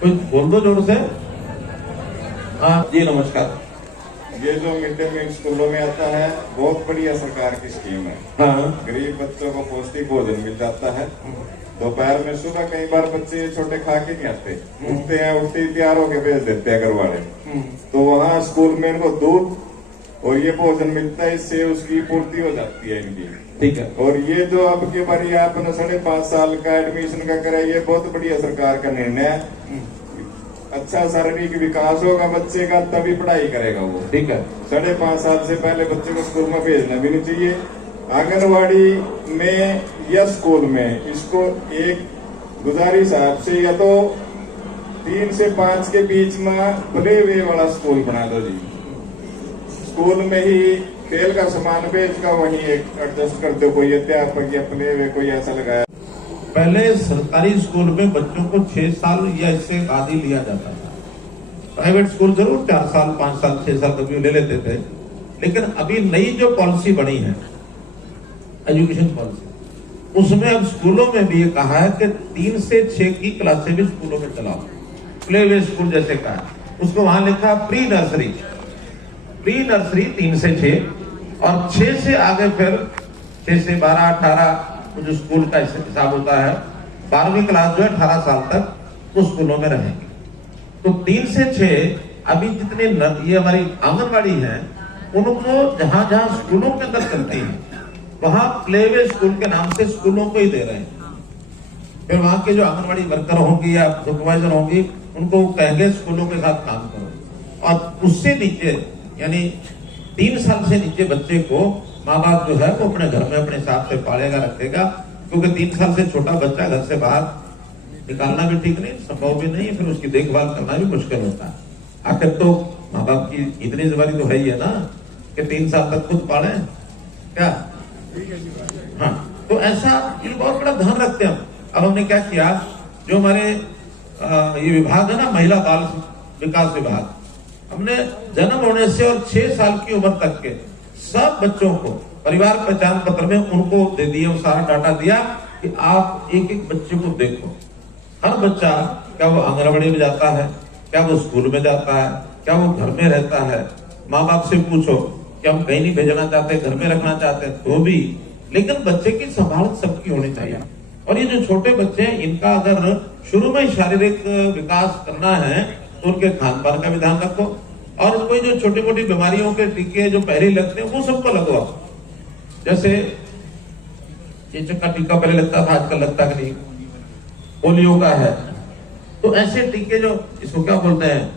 कोई बोल दो जोर से। हाँ जी नमस्कार। ये जो मिड डे मील स्कूलों में आता है बहुत बढ़िया सरकार की स्कीम है। हाँ। गरीब बच्चों को पौष्टिक भोजन मिल जाता है। दोपहर में सुबह कई बार बच्चे छोटे खा के नहीं आते, उठते हैं, उठते ही तैयार होके भेज देते हैं घर वाले, तो वहाँ स्कूल में इनको दूध और ये भोजन मिलता है, इससे उसकी पूर्ति हो जाती है इनकी। ठीक है। और ये जो अब के बारी आपने 5.5 साल का एडमिशन का करा, ये बहुत बढ़िया सरकार का निर्णय है। अच्छा शारीरिक विकास होगा बच्चे का, तभी पढ़ाई करेगा वो। ठीक है। 5.5 साल से पहले बच्चे को स्कूल में भेजना भी नहीं चाहिए। आंगनवाड़ी में या स्कूल में इसको एक गुजारिश है आपसे, या तो 3 से 5 के बीच में प्ले वे वाला स्कूल बना दो जी। स्कूल में ही खेल का सामान बेच का वहीं एक एडजस्ट कर दो, कोई अध्यापक या प्ले वे कोई ऐसा लगाया। पहले सरकारी स्कूल में बच्चों को 6 साल या इससे आदि लिया जाता था। प्राइवेट स्कूल जरूर 4 साल 5 साल 6 साल कभी ले लेते थे, लेकिन अभी नई जो पॉलिसी बनी है एजुकेशन पॉलिसी, उसमें अब स्कूलों में भी ये कहा है कि 3 से 6 की क्लासें भी स्कूलों में चलाओ। प्ले वे स्कूल जैसे कहा, उसको वहां लिखा प्री नर्सरी 3 से 6 और 6 से आगे फिर 6 से 12 18 जो स्कूल का हिसाब होता है। 12वीं क्लास जो है 18 साल तक उस स्कूलों में रहेंगे। तो 3 से 6 अभी जितने ये हमारी आंगनबाड़ी है उनको जहां जहां स्कूलों के अंदर चलती है वहां प्ले वे स्कूल के नाम से स्कूलों को ही दे रहे हैं। फिर वहां के जो आंगनबाड़ी वर्कर होंगी या सुपरवाइजर होंगी उनको कहेंगे स्कूलों के साथ काम करो। और उससे नीचे यानी 3 साल से नीचे बच्चे को माँ बाप जो है वो अपने घर में अपने हिसाब से पालेगा रखेगा, क्योंकि 3 साल से छोटा बच्चा घर से बाहर निकालना भी ठीक नहीं, संभव भी नहीं है, फिर उसकी देखभाल करना भी मुश्किल होता है। आखिर तो माँ बाप की इतनी जिम्मेदारी तो है ही है ना कि 3 साल तक खुद पाले क्या। हाँ, तो ऐसा ये बहुत बड़ा ध्यान रखते हैं। अब हमने क्या किया, जो हमारे ये विभाग है ना महिला बाल विकास विभाग, हमने जन्म होने से और 6 साल की उम्र तक के सब बच्चों को परिवार पहचान पत्र में उनको दे दिया, वो सारा डाटा दिया कि आप एक एक बच्चे को देखो। हर बच्चा क्या वो आंगनबाड़ी में जाता है, क्या वो स्कूल में जाता है, क्या वो घर में रहता है। माँ बाप से पूछो कि हम कहीं नहीं भेजना चाहते, घर में रखना चाहते हैं तो भी, लेकिन बच्चे की संभाल सबकी होनी चाहिए। और ये जो छोटे बच्चे हैं इनका अगर शुरू में शारीरिक विकास करना है तो उनके खान पान का भी ध्यान रखो। और कोई जो छोटी मोटी बीमारियों के टीके जो पहले लगते हैं वो सबको लगवाओ। जैसे चेचक का टीका पहले लगता था, आजकल लगता कि नहीं, पोलियो का है, तो ऐसे टीके जो इसको क्या बोलते हैं,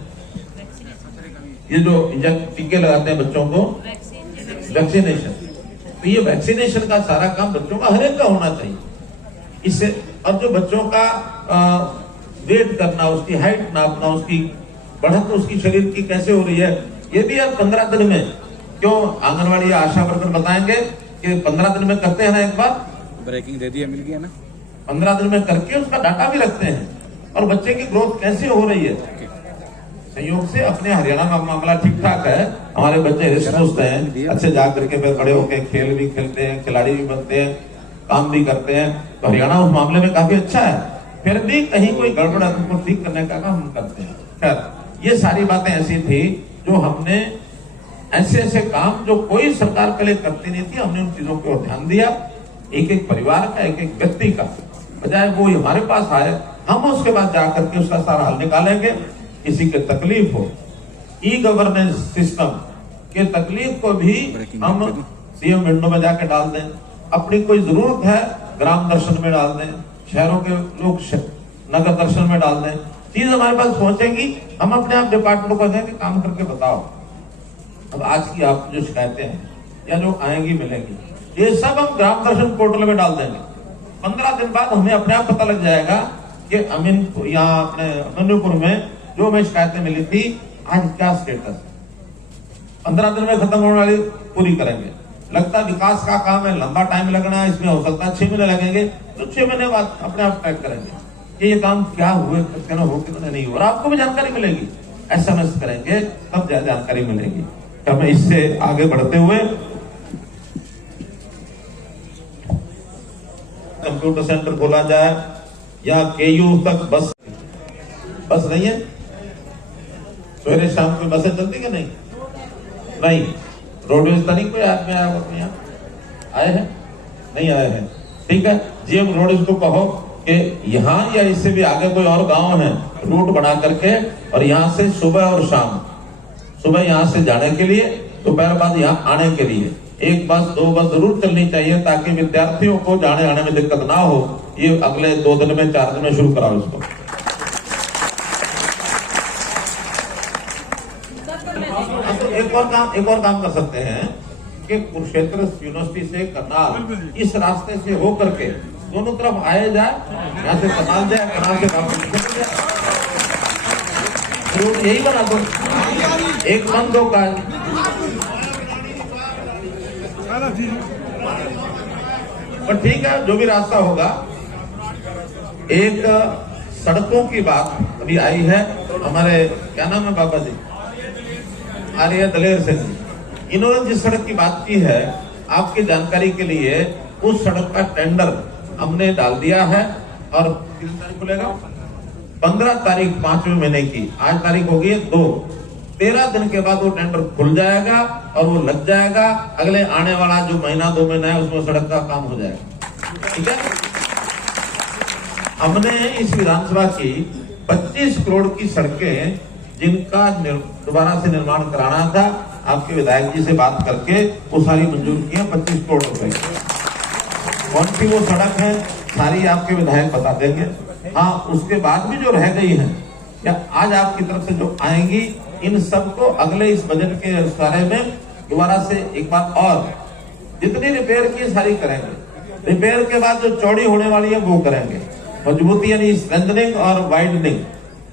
ये जो टीके लगाते हैं बच्चों को, वैक्सीनेशन। तो ये वैक्सीनेशन का सारा काम बच्चों का हर एक का होना चाहिए। इससे और जो बच्चों का वेट करना, उसकी हाइट नापना, उसकी बढ़त उसकी शरीर की कैसे हो रही है, ये भी यार 15 दिन में, क्यों आंगनवाड़ी आशा वर्कर बताएंगे कि 15 दिन में करते हैं ना, एक बार ब्रेकिंग दे दिया, मिल गया ना, 15 दिन में करके उसका डाटा भी रखते हैं और बच्चे की ग्रोथ कैसे हो रही है। संयोग से अपने हरियाणा का मामला ठीक ठाक है, हमारे बच्चे रिश्वस्त हैं, अच्छे जा करके फिर बड़े होकर खेल भी खेलते हैं, खिलाड़ी भी बनते हैं, काम भी करते हैं, तो हरियाणा उस मामले में काफी अच्छा है। फिर भी कहीं कोई गड़बड़ है तो उनको ठीक करने का काम हम करते हैं। खैर, ये सारी बातें ऐसी थी जो हमने ऐसे ऐसे काम जो कोई सरकार पहले करती नहीं थी, हमने उन चीजों को ध्यान दिया, एक एक परिवार का, एक एक व्यक्ति का, बजाय वो हमारे पास आए हम उसके बाद जाकर के उसका सारा हल निकालेंगे। किसी के तकलीफ हो, ई गवर्नेंस सिस्टम के तकलीफ को भी हम सीएम विंडो में जाके डाल दें, अपनी कोई जरूरत है ग्राम दर्शन में डाल दें, शहरों के लोग नगर दर्शन में डाल दें, चीज हमारे पास पहुंचेगी, हम अपने आप डिपार्टमेंट को कहेंगे काम करके बताओ। अब आज की आप जो शिकायतें हैं या जो आएंगी मिलेंगी, ये सब हम ग्राम दर्शन पोर्टल में डाल देंगे। 15 दिन बाद हमें अपने आप पता लग जाएगा कि अमीनपुर, यहाँ अपने अमीनपुर में जो हमें शिकायतें मिली थी आज क्या स्टेटस है। 15 दिन में खत्म होने वाली पूरी करेंगे। लगता विकास का काम है, लंबा टाइम लगना है, इसमें हो सकता है 6 महीने लगेंगे, तो 6 महीने बाद अपने आप ट्रैक करेंगे कि ये काम क्या हुए, कितना हो, कितना नहीं हुआ, और आपको भी जानकारी मिलेगी। SMS करेंगे तब जानकारी मिलेगी। तो हमें इससे आगे बढ़ते हुए कंप्यूटर सेंटर खोला जाए या KU तक बस नहीं है, सवेरे शाम कोई बसें चलती कि नहीं, रोडवेज का नहीं कोई आदमी आया हुआ यहाँ आए हैं, नहीं आए हैं, ठीक है। GM रोडवेज को कहो कि यहाँ या इससे भी आगे कोई और गांव है, रूट बना करके, और यहाँ से सुबह और शाम, सुबह यहाँ से जाने के लिए, दोपहर बाद यहाँ आने के लिए 1 बस 2 बस जरूर चलनी चाहिए, ताकि विद्यार्थियों को जाने आने में दिक्कत ना हो। ये अगले 2 दिन में 4 दिन में शुरू कराओ इसको। तो एक और काम कर सकते हैं कि कुरुक्षेत्र यूनिवर्सिटी से करनाल इस रास्ते से हो करके दोनों तरफ आए जाए, यहाँ से करनाल जाए, करनाल से काम यही बना दो, एक मन दो काज। पर ठीक है, जो भी रास्ता होगा। एक सड़कों की बात अभी आई है, हमारे क्या नाम है बाबा जी, आर्य दलेर सिंह जी, इन्होंने जिस सड़क की बात की है, आपकी जानकारी के लिए उस सड़क का टेंडर हमने डाल दिया है, और कितनी तारीख खुलेगा, 15 तारीख 5वें महीने की, आज तारीख होगी 2, 13 दिन के बाद वो टेंडर खुल जाएगा और वो लग जाएगा। अगले आने वाला जो महीना 2 महीना है उसमें सड़क का काम हो जाएगा, ठीक है। हमने इस विधानसभा की 25 करोड़ की सड़कें जिनका दोबारा से निर्माण कराना था, आपके विधायक जी से बात करके वो सारी मंजूर की है, 25 करोड़ रुपए। कौन सी वो सड़क है सारी आपके विधायक बता देंगे। हाँ, उसके बाद भी जो रह गई है या आज आपकी तरफ से जो आएंगी, इन सबको अगले इस बजट के बारे में दोबारा से एक बार और जितनी रिपेयर की सारी करेंगे। रिपेयर के बाद जो चौड़ी होने वाली है वो करेंगे, मजबूती यानी स्ट्रेंथनिंग और वाइडनिंग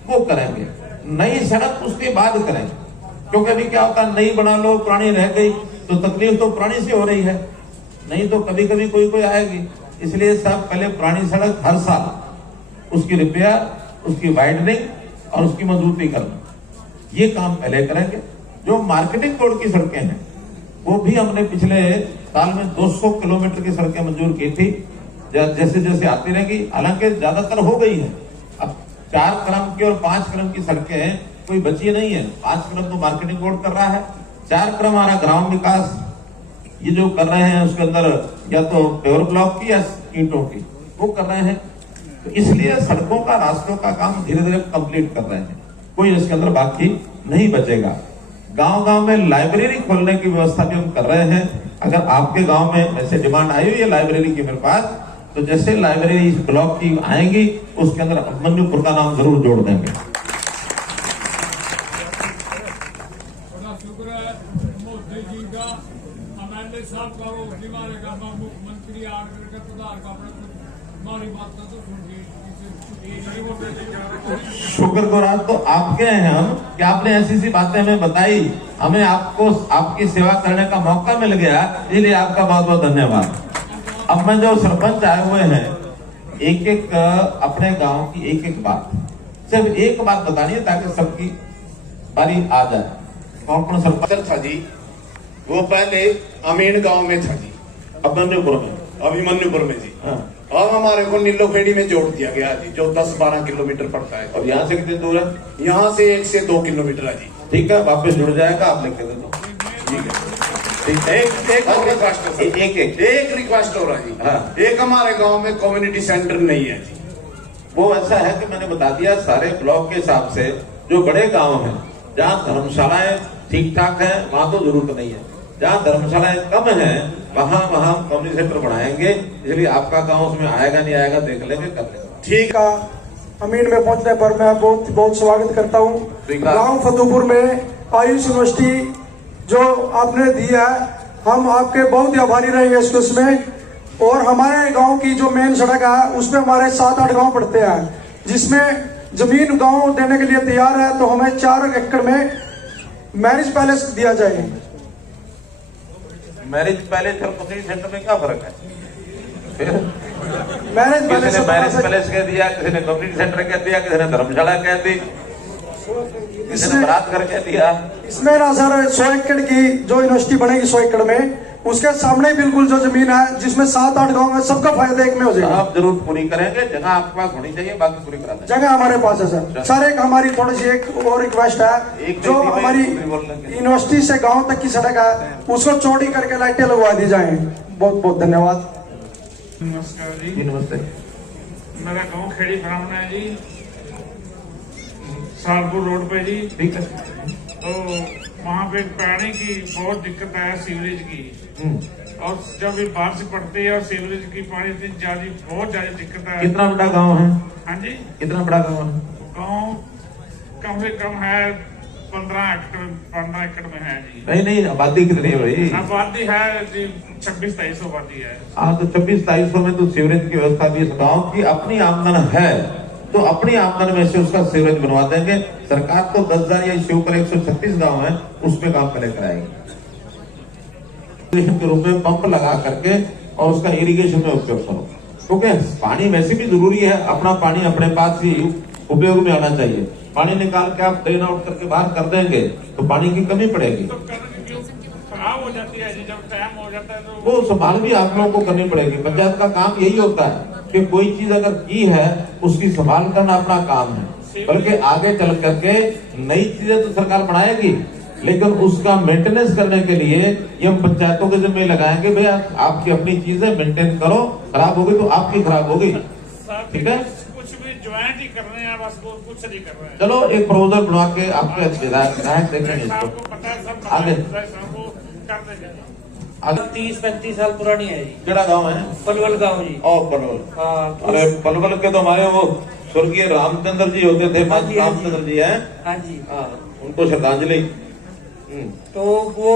वो करेंगे, नई सड़क उसके बाद करेंगे। क्योंकि अभी क्या होता है, नई बना लो पुरानी रह गई तो तकलीफ तो पुरानी से हो रही है, नहीं तो कभी कभी कोई आएगी। इसलिए सब पहले पुरानी सड़क हर साल उसकी रिपेयर, उसकी वाइडनिंग और उसकी मजबूती करना, ये काम पहले करेंगे। जो मार्केटिंग रोड की सड़कें हैं वो भी हमने पिछले साल में 200 किलोमीटर की सड़कें मंजूर की थी, जैसे जैसे आती रहेंगी। हालांकि ज्यादातर हो गई है, अब 4 क्रम की और 5 क्रम की सड़कें कोई बची नहीं है। 5 क्रम तो मार्केटिंग रोड कर रहा है, 4 क्रम हमारा ग्राम विकास ये जो कर रहे हैं उसके अंदर या तो पेवर ब्लॉक की या ईंटों की वो कर रहे हैं। तो इसलिए सड़कों का, रास्तों का काम धीरे धीरे कंप्लीट कर रहे हैं, कोई इसके अंदर बाकी नहीं बचेगा। गांव-गांव में लाइब्रेरी खोलने की व्यवस्था भी हम कर रहे हैं। अगर आपके गांव में ऐसे डिमांड आई हुई है लाइब्रेरी की मेरे पास, तो जैसे लाइब्रेरी इस ब्लॉक की आएंगी उसके अंदर अभिमन्युपुर का नाम जरूर जोड़ देंगे। मुख्यमंत्री शुक्रगुजार तो आपके हैं हम कि आपने ऐसी सी बातें हमें बताई, हमें आपको आपकी सेवा करने का मौका मिल गया, इसलिए आपका बहुत बहुत धन्यवाद। अब मैं जो सरपंच आए हुए हैं, एक एक अपने गांव की एक एक बात, सिर्फ एक बात बतानी है ताकि सबकी बारी आ जाए। कौन कौन सरपंच था जी? वो पहले अमीन गांव में था जी, अभिमन्युपुर में, अभिमन्युपुर में जी। हाँ। अब हमारे को नीलोखेड़ी में जोड़ दिया गया जी, जो 10-12 किलोमीटर पड़ता है। और यहाँ से कितनी दूर है? यहाँ से 1 से 2 किलोमीटर है जी। ठीक है, वापस जुड़ जाएगा, आप लिख के दे दो। ठीक है, एक रिक्वेस्ट हो रहा है जी। हाँ। एक हमारे गांव में कम्युनिटी सेंटर नहीं है जी। वो ऐसा है कि मैंने बता दिया, सारे ब्लॉक के हिसाब से जो बड़े गांव हैं जहाँ धर्मशालाएं ठीक ठाक है वहां तो जरूरत नहीं है, जहाँ धर्मशालाएं कम है वहाँ कम्युनिटी सेंटर बनाएंगे। इसलिए आपका गांव उसमें आएगा नहीं आएगा देख लेंगे, कर लेंगे। ठीक है। अमीन में पहुंचने पर मैं बहुत बहुत स्वागत करता हूं। गांव फतेहपुर में आयुष यूनिवर्सिटी जो आपने दी है, हम आपके बहुत ही आभारी रहेंगे इसमें। और हमारे गांव की जो मेन सड़क है उसमें हमारे 7-8 गांव पड़ते हैं, जिसमें जमीन गांव देने के लिए तैयार है, तो हमें 4 एकड़ में मैरिज पैलेस दिया जाए। मैरिज पैलेस और कम्युनिटी सेंटर में क्या फर्क है? फिर मैरिज पैलेस कह दिया, किसी ने कम्युनिटी सेंटर कह दिया, किसी ने धर्मशाला कह दी, किसी ने बारात घर कह दिया। इसमें ना सर 100 एकड़ की जो यूनिवर्सिटी बनेगी 100 एकड़ में, उसके सामने बिल्कुल जो जमीन है जिसमें 7-8 गांव में सबका फायदा एक में हो जाएगा। आप जरूर पूरी करेंगे, जगह आपके पास होनी चाहिए, बाकी पूरी करा देंगे। जगह हमारे पास है सर। एक हमारी थोड़ी सी एक और रिक्वेस्ट है, जो हमारी यूनिवर्सिटी से गांव तक की सड़क है उसको चौड़ी करके लाइटें लगवा दी जाए। बहुत बहुत धन्यवाद। नमस्कार जी। नमस्ते। मेरा गांव खेड़ी ब्राह्मण है जी, सालपुर रोड पे जी। ठीक है। तो वहाँ पे पानी की बहुत दिक्कत है, सीवरेज की। और जब भी बारिश पड़ती है और सीवरेज की पानी इतनी बहुत ज्यादा दिक्कत है। कितना बड़ा गांव है? हाँ जी। कितना बड़ा गांव है? गांव कम से कम है 15 एकड़ में है जी। नहीं, आबादी कितनी है भाई? आबादी है 26-23 आबादी है। हाँ, तो 26-23 में तो सीवरेज की व्यवस्था भी, इस गाँव की अपनी आमदन है तो अपनी आमदन में से उसका सीवरेज बनवा देंगे। सरकार तो 10,000 या इससे ऊपर 136 गांव है उसमें काम पहले कराएगी के रूप में पंप लगा करके, और उसका इरिगेशन में उपयोग करो, क्योंकि पानी वैसे भी जरूरी है। अपना पानी अपने पास ही उपयोग में आना चाहिए। पानी निकाल के आप ड्रेन आउट करके बाहर कर देंगे तो पानी की कमी पड़ेगी, खराब हो जाती है जी। जब टाइम हो जाता है तो वो संभाल भी आप लोगों को करनी पड़ेगी। पंचायत का काम यही होता है कि कोई चीज अगर की है उसकी संभाल करना अपना काम है, बल्कि आगे चल करके नई चीजें तो सरकार बनाएगी, लेकिन उसका मेंटेनेंस करने के लिए ये हम पंचायतों के जिम्मे लगाएंगे। भैया आपकी अपनी चीजें मेंटेन करो, खराब होगी तो आपकी खराब होगी। ठीक है, कुछ भी ज्वाइंट ही कर रहे हैं, बस कुछ नहीं कर रहे हैं। चलो एक प्रपोजल बना के आपके देखेंगे इसको आगे। 30-35 साल पुरानी है जी। केड़ा गाँव है? पलवल गाँव जी। और पलवल। हाँ। अरे पलवल के तो हमारे वो स्वर्गीय रामचंद्र जी होते थे, रामचंद्र जी है। हाँ जी। उनको श्रद्धांजलि। तो वो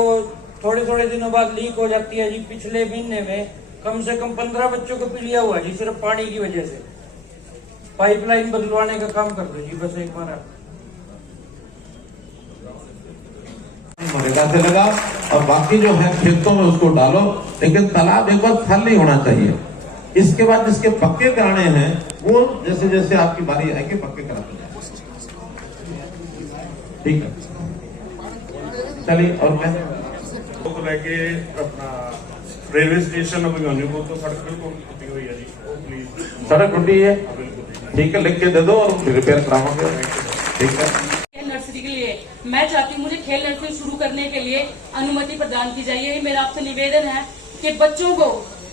थोड़े दिनों बाद लीक हो जाती है जी। पिछले महीने में कम से कम 15 बच्चों को पी लिया हुआ जी, सिर्फ पानी की वजह से। पाइपलाइन बदलवाने का काम कर दो जी बस एक बार। मनरेगा से लगा, और बाकी जो है खेतों में उसको डालो, लेकिन तालाब एक बार खाली होना चाहिए। इसके बाद जिसके पक्के कराने हैं वो जैसे जैसे आपकी बारी आएगी पक्के कराते जाए। ठीक है, चलिए। और क्या को लेके अपना रेलवे स्टेशन अभिमन्युपुर तो सड़क बिल्कुल टूटी हुई है जी, प्लीज। सड़क टूटी है? ठीक है, लिख के दे दो और रिपेयर कराओगे। ठीक है। नर्सरी के लिए मैं चाहती हूँ, मुझे खेल नर्सरी शुरू करने के लिए अनुमति प्रदान की जाए। यही मेरा आपसे निवेदन है कि बच्चों को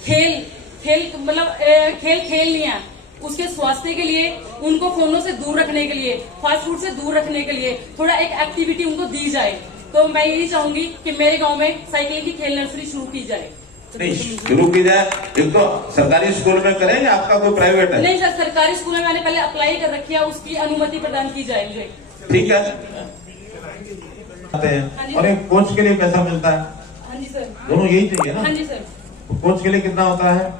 खेल खेलनी है, उसके स्वास्थ्य के लिए, उनको फोनों से दूर रखने के लिए, फास्ट फूड से दूर रखने के लिए थोड़ा एक एक्टिविटी उनको दी जाए। तो मैं यही चाहूंगी कि मेरे गांव में साइकिलिंग की खेल नर्सरी शुरू की जाए। शुरू की जाए। एक तो सरकारी स्कूल में करें या आपका कोई प्राइवेट है? नहीं सर, सरकारी स्कूल में मैंने पहले अप्लाई कर रखी है, उसकी अनुमति प्रदान की जाए मुझे। ठीक है। और एक कोच के लिए पैसा मिलता है? हाँ जी सर। दोनों यही चाहिए ना? हाँ जी सर। कोच के लिए कितना होता है?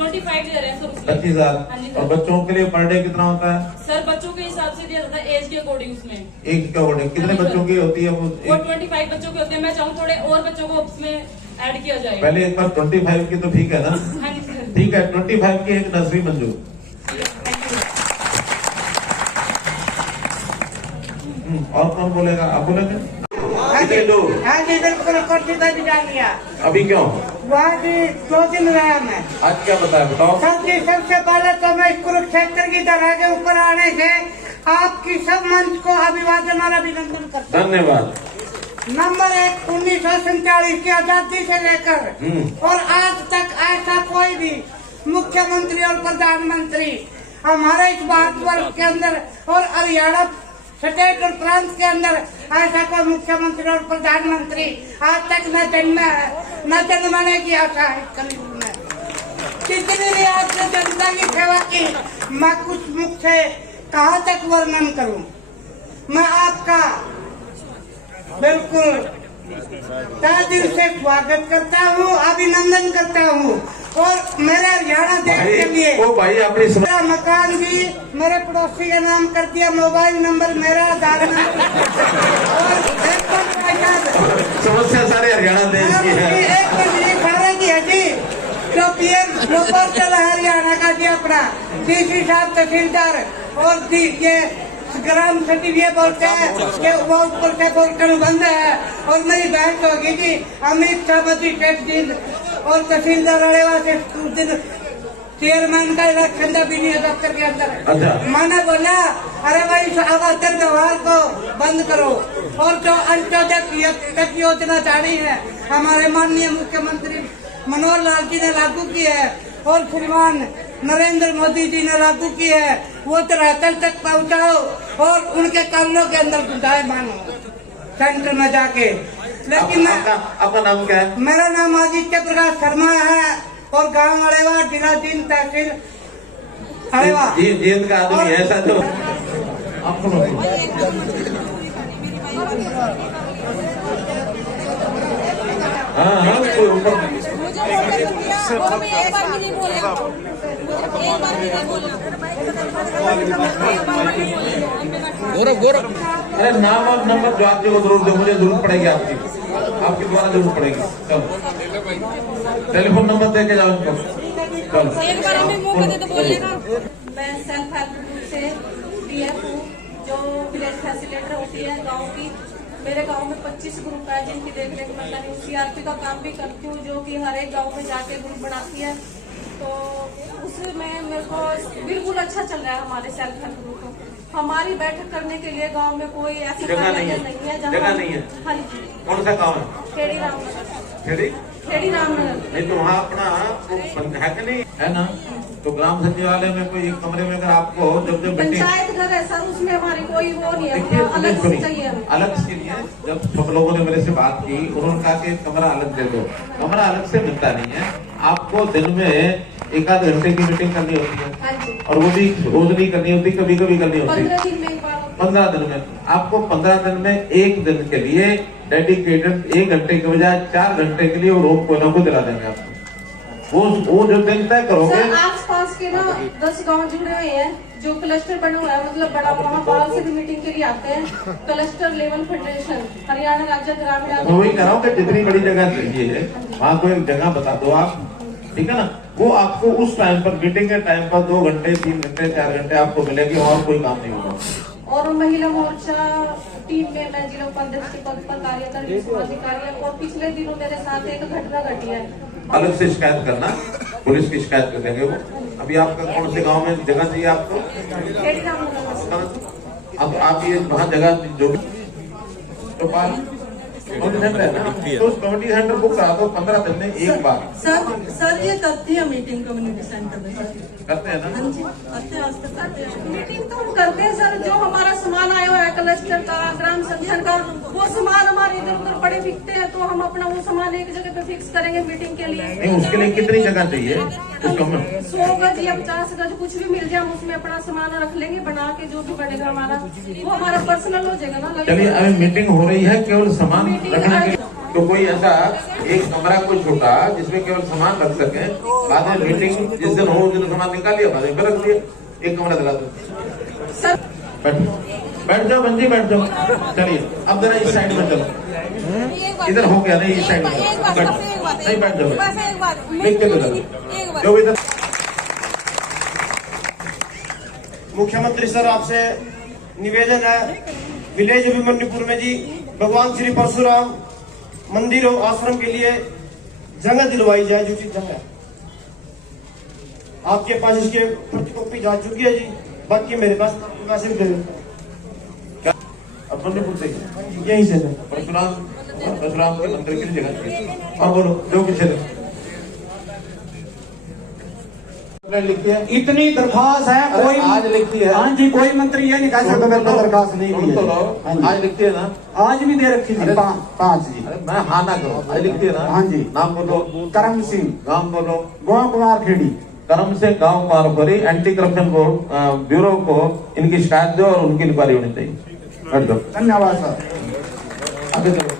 25 दे रहे हैं सर उसमें। 25,000। हाँ जी और बच्चों के लिए पर डे कितना होता है? सर बच्चों के हिसाब से दिया जाता है एज के अकॉर्डिंग उसमें। एक का ऑर्डर कितने बच्चों की होती है? वो 25 बच्चों के होते हैं। मैं चाहूँ थोड़े और बच्चों को उसमें ऐड किया जाए। पहले एक बार 25 की तो ठीक है ना? हाँ जी सर। ठीक है, 25 की एक नर्सरी मंजूर। और कौन बोलेगा? आप बोलेंगे? कितने लोग? हाँ जी बिल्कुल कुर्सी पर बिठा लिया। अभी क्यों? वहाँ जी 2 दिन रहा मैं। आज क्या बताया बताओ? सर जी सबसे पहले तो मैं कुरुक्षेत्र की तरह के ऊपर आने से आपकी सब मंच को अभिवादन और अभिनंदन करता हूँ। धन्यवाद। नंबर 1, 1947 की आजादी से लेकर और आज तक ऐसा कोई भी मुख्यमंत्री और प्रधानमंत्री हमारे इस भारतवर्ष के अंदर और हरियाणा स्टेट और प्रांत के अंदर ऐसा कोई मुख्यमंत्री और प्रधानमंत्री आज तक न जन्मा है, न जन्माने की आशा है कलयुग में। कितनी भी आपने जनता की सेवा की, मैं कुछ मुख से कहाँ तक वर्णन करूं। मैं आपका बिल्कुल तहे दिल से स्वागत करता हूँ, अभिनंदन करता हूँ और मेरे हरियाणा देश के लिए मेरा मकान भी मेरे पड़ोसी का नाम कर दिया, मोबाइल नंबर मेरा, आधार नंबर और समस्या सारे हरियाणा देश की है। एक मिनट सारे की है जी, जो पीएम पोर्टल है हरियाणा का जी अपना, डीसी साहब तहसीलदार और ये ग्राम सचिव ये बोलते हैं कि वो ऊपर से बोलकर बंद है। और मेरी बहन होगी जी अमित शाहपति शेख जी और तहसीलदार अड़ेवा से उस दिन चेयरमैन का इलेक्शन था बीडीओ दफ्तर के अंदर। मैंने बोला अरे भाई अवातर व्यवहार को बंद करो और जो अंत्योदय योजना जारी है हमारे माननीय मुख्यमंत्री मनोहर लाल जी ने लागू की है और श्रीमान नरेंद्र मोदी जी ने लागू की है, वो धरातल तक पहुंचाओ और उनके कानों के अंदर घुसाए मानो सेंटर में जाके। लेकिन आपका नाम क्या है? मेरा नाम आदित्य प्रकाश शर्मा है और गांव अड़ेवा, जिला जींद, तहसील अड़ेवा। जींद का आदमी ऐसा जो आप सुनो। हाँ कोई ऊपर गौरव अरे नाम और नंबर जो आपको जरूर दो, मुझे जरूरत पड़ेगी आपकी द्वारा जरूरत पड़ेगी। चलो टेलीफोन नंबर दे के जाओ इनको। चलो एक बार हमें मौका दे तो बोलिएगा। मैं सेल्फ हेल्प ग्रुप से डीएफ हूँ, जो विलेज फैसिलिटेटर होती है गांव की। मेरे गांव में 25 ग्रुप है जिनकी देखरेख मैं करती हूँ। सीआरपी का काम भी करती हूँ, जो कि हर एक गांव में जाके ग्रुप बनाती है। तो उसमें मेरे को बिल्कुल अच्छा चल रहा है हमारे सेल्फ हेल्प ग्रुप को। हमारी बैठक करने के लिए गांव में कोई ऐसा जगह नहीं है, जगह नहीं है। हाँ जी। कौन सा गाँव है? खेड़ी रामनगर। खेड़ी रामनगर। नहीं तो वहाँ अपना है कि नहीं है ना? तो ग्राम सचिवालय में कोई एक कमरे में अगर आपको जब पंचायत घर है सर, उसमें हमारी कोई वो नहीं है, अलग से चाहिए हमें। अलग से लिए जब सब लोगों ने मेरे से बात की, उन्होंने कहा कि कमरा अलग दे दो। कमरा अलग से मिलता नहीं है, आपको दिन में 1-8 घंटे की मीटिंग करनी होती है और वो भी रोज नहीं करनी होती, कभी कभी करनी होती है। 15 दिन में आपको 15 दिन में 1 दिन के लिए डेडिकेटेड 1 घंटे के बजाय 4 घंटे के लिए वो रोग कोई ना कोई दिला देंगे आपको। वो जो दिन तय करोगे। आस पास के ना 10 गांव जुड़े हुए हैं, जो क्लस्टर बना हुआ है, मतलब बड़ा वहाँ बाहर से भी मीटिंग के लिए आते हैं। क्लस्टर लेवल फेडरेशन हरियाणा राज्य ग्रामीण। मैं वही कह रहा हूँ कि जितनी बड़ी जगह चाहिए वहाँ कोई एक जगह बता दो आप, ठीक है ना? वो आपको उस टाइम पर मीटिंग के टाइम पर 2 घंटे 3 घंटे 4 घंटे आपको मिलेगी और कोई काम नहीं होगा। और महिला मोर्चा टीम में मैं जिला उपाध्यक्ष के पद पर कार्य कर रही हूँ और पिछले दिनों मेरे साथ एक घटना घटी है। अलग से शिकायत करना, पुलिस की शिकायत कर देंगे वो। अभी आपका कौन से गांव में जगह चाहिए आपको? अब आप ये वहाँ जगह जो तो कम्युनिटी सेंटर बुक करा दो 15 दिन में एक बार। सर ये करती है मीटिंग कम्युनिटी सेंटर में सर। करते हैं ना? हाँ जी करते हैं, आज तक करते हैं मीटिंग तो हम करते हैं सर। जो हमारा सामान आया हुआ है क्लस्टर का, ग्राम संगठन का, वो सामान हमारे इधर उधर पड़े बिकते हैं तो हम अपना वो सामान एक जगह पे फिक्स करेंगे मीटिंग के लिए। नहीं, उसके लिए कितनी जगह चाहिए? 100 गज या 50 गज कुछ भी मिल जाए, हम उसमें अपना सामान रख लेंगे बना के, जो भी बनेगा हमारा वो हमारा पर्सनल हो जाएगा ना। चलिए, अभी मीटिंग हो रही है केवल सामान रखने के, तो कोई ऐसा एक कमरा कोई छोटा जिसमें केवल सामान रख सके, बाद में मीटिंग जिस दिन हो उस दिन सामान निकाल लिया, बाद में रख दिया, एक कमरा दिला दो। बैठ जाओ बंजी, बैठ जाओ। चलिए अब जरा इस साइड में चलो, इधर हो गया नहीं, इस साइड में नहीं, बैठ जाओ, लिख के दो जो इधर। मुख्यमंत्री सर, आपसे निवेदन है, विलेज अभिमन्युपुर में जी भगवान श्री परशुराम मंदिर और आश्रम के लिए जगह दिलवाई जाए, जो चीज जगह आपके पास इसके प्रतिकॉपी जा चुकी है जी, बाकी मेरे पास वैसे भी दे अभिमन्युपुर से यहीं से परशुराम के मंदिर की जगह। और बोलो जो पीछे लिखी है, इतनी दरखास्त है, कोई आज लिखती है। हाँ जी, कोई मंत्री ये नहीं कह सकता मेरे को दरखास्त नहीं हुई है। आज लिखती है ना, आज भी दे रखी थी 5 जी। मैं हाँ ना करो, आज लिखती है ना। हाँ जी। नाम बोलो। करम सिंह, नाम बोलो। गोवा कुमार खेड़ी। करम से गांव कुमारखोरी एंटी करप्शन ब्यूरो को इनकी शिकायत दो और उनकी इंक्वायरी होनी चाहिए। धन्यवाद सर। आगे चलो,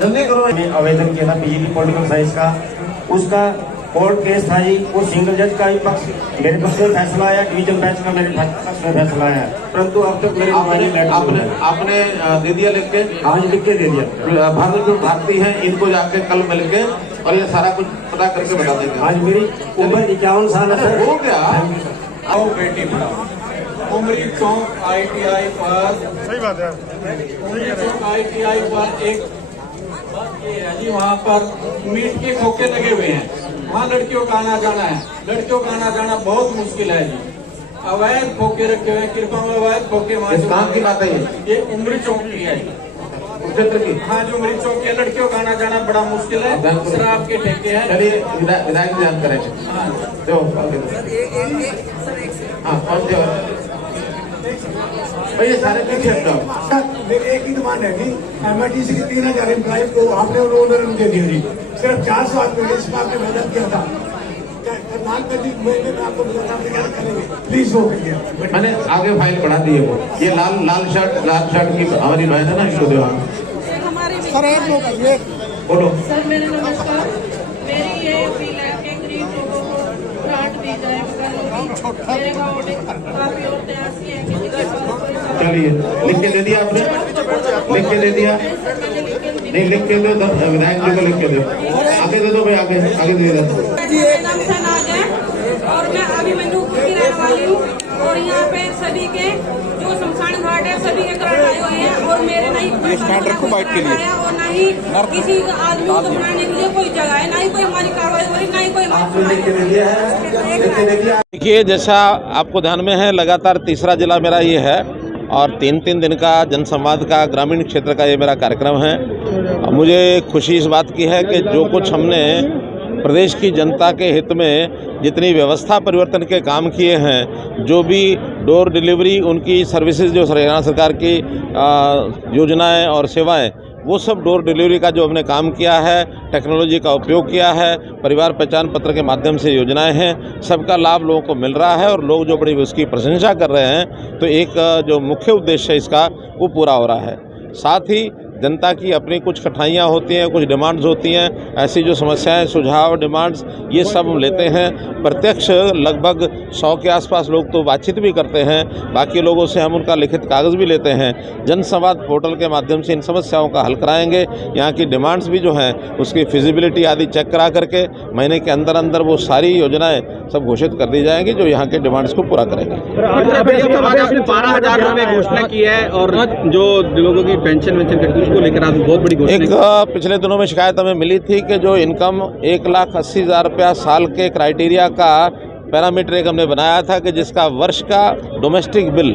जल्दी करो। आवेदन किया था पीजी पॉलिटिकल साइंस का, उसका कोर्ट केस था जी, वो सिंगल जज का पक्ष मेरे पक्ष में फैसला आया, डिवीजन बेंच का मेरे पक्ष में फैसला आया, परंतु अब तक मेरे आपने दे दिया लिख के? आज लिख के दे दिया। भारत जो भारतीय हैं इनको जाके कल मिल के और ये सारा कुछ पता करके बता देंगे। आज मेरी उम्र 51 साल है। हो गया। आओ बेटी पढ़ाओ। उमरी चौक ITI पर, सही बात है, उमरी चौक ITI पर एक बात ये है जी, वहाँ पर मीट के खोखे लगे हुए हैं, वहाँ लड़कियों का आना जाना है, लड़कियों का आना जाना बहुत मुश्किल है जी। अवैध खोखे रखे हुए हैं, कृपा में अवैध खोखे वहाँ कहाँ की बात है ये उमरी चौक की है, क्षेत्र की। हाँ जो उमरी चौक की है, लड़कियों का आना जाना बड़ा मुश्किल है, शराब के ठेके हैं। चलिए विधायक ध्यान करेंगे। जो हाँ कौन से भैया सारे पीछे हटाओ। मेरी एक ही डिमांड है कि MITC की 3000 एम्प्लॉय को आपने उन्होंने दे दिया जी, सिर्फ 400 आदमी ने इसमें आपने मेहनत किया था, मैं आपको बताता हूँ, प्लीज वो करिए। मैंने आगे फाइल बढ़ा दी है वो, ये लाल शर्ट की हमारी बहन है ना, इसको दो। बोलो सर मेरा नमस्कार, मेरी ये अपील है कि गरीब लोगों को ग्रांट दी जाए, मेरे गाँव में काफी औरतें ऐसी हैं कि चलिए लिख के दे दिया आपने, लिख के दे दिया नहीं, लिख के दो विधायक जी को लिख के दो, आगे दे दो भाई, आगे दे दो। नाम से नाज है और मैं अभिमन्युपुर की रहने वाली हूँ, और यहाँ पे सभी के जो शमशान घाट है सभी के ग्रांट आए हुए हैं, और मेरे नहीं और ना ही किसी आदमी को बनाने के लिए कोई जगह है, ना ही कोई हमारी कार्रवाई हो रही, ना ही कोई हमारी। देखिए, जैसा आपको ध्यान में है, लगातार तीसरा जिला मेरा ये है और 3 दिन का जनसंवाद का ग्रामीण क्षेत्र का ये मेरा कार्यक्रम है। मुझे खुशी इस बात की है कि जो कुछ हमने प्रदेश की जनता के हित में जितनी व्यवस्था परिवर्तन के काम किए हैं, जो भी डोर डिलीवरी उनकी सर्विसेज जो हरियाणा सरकार की योजनाएं और सेवाएं, वो सब डोर डिलीवरी का जो हमने काम किया है, टेक्नोलॉजी का उपयोग किया है, परिवार पहचान पत्र के माध्यम से योजनाएं हैं, सबका लाभ लोगों को मिल रहा है और लोग जो बड़ी उसकी प्रशंसा कर रहे हैं, तो एक जो मुख्य उद्देश्य है इसका वो पूरा हो रहा है। साथ ही जनता की अपनी कुछ कठिनाइयाँ होती हैं, कुछ डिमांड्स होती हैं, ऐसी जो समस्याएं, सुझाव, डिमांड्स, ये सब हम लेते हैं। प्रत्यक्ष लगभग 100 के आसपास लोग तो बातचीत भी करते हैं, बाकी लोगों से हम उनका लिखित कागज़ भी लेते हैं। जनसंवाद पोर्टल के माध्यम से इन समस्याओं का हल कराएंगे। यहाँ की डिमांड्स भी जो हैं उसकी फिजिबिलिटी आदि चेक करा करके महीने के अंदर अंदर वो सारी योजनाएँ सब घोषित कर दी जाएंगी जो यहाँ के डिमांड्स को पूरा करेंगे। 12,000 रुपये घोषणा की है और जो लोगों की पेंशन को लेकर आज बहुत बड़ी घोषणा। एक पिछले दिनों में शिकायत हमें मिली थी कि जो इनकम 1,80,000 रुपया साल के क्राइटेरिया का पैरामीटर एक हमने बनाया था कि जिसका वर्ष का डोमेस्टिक बिल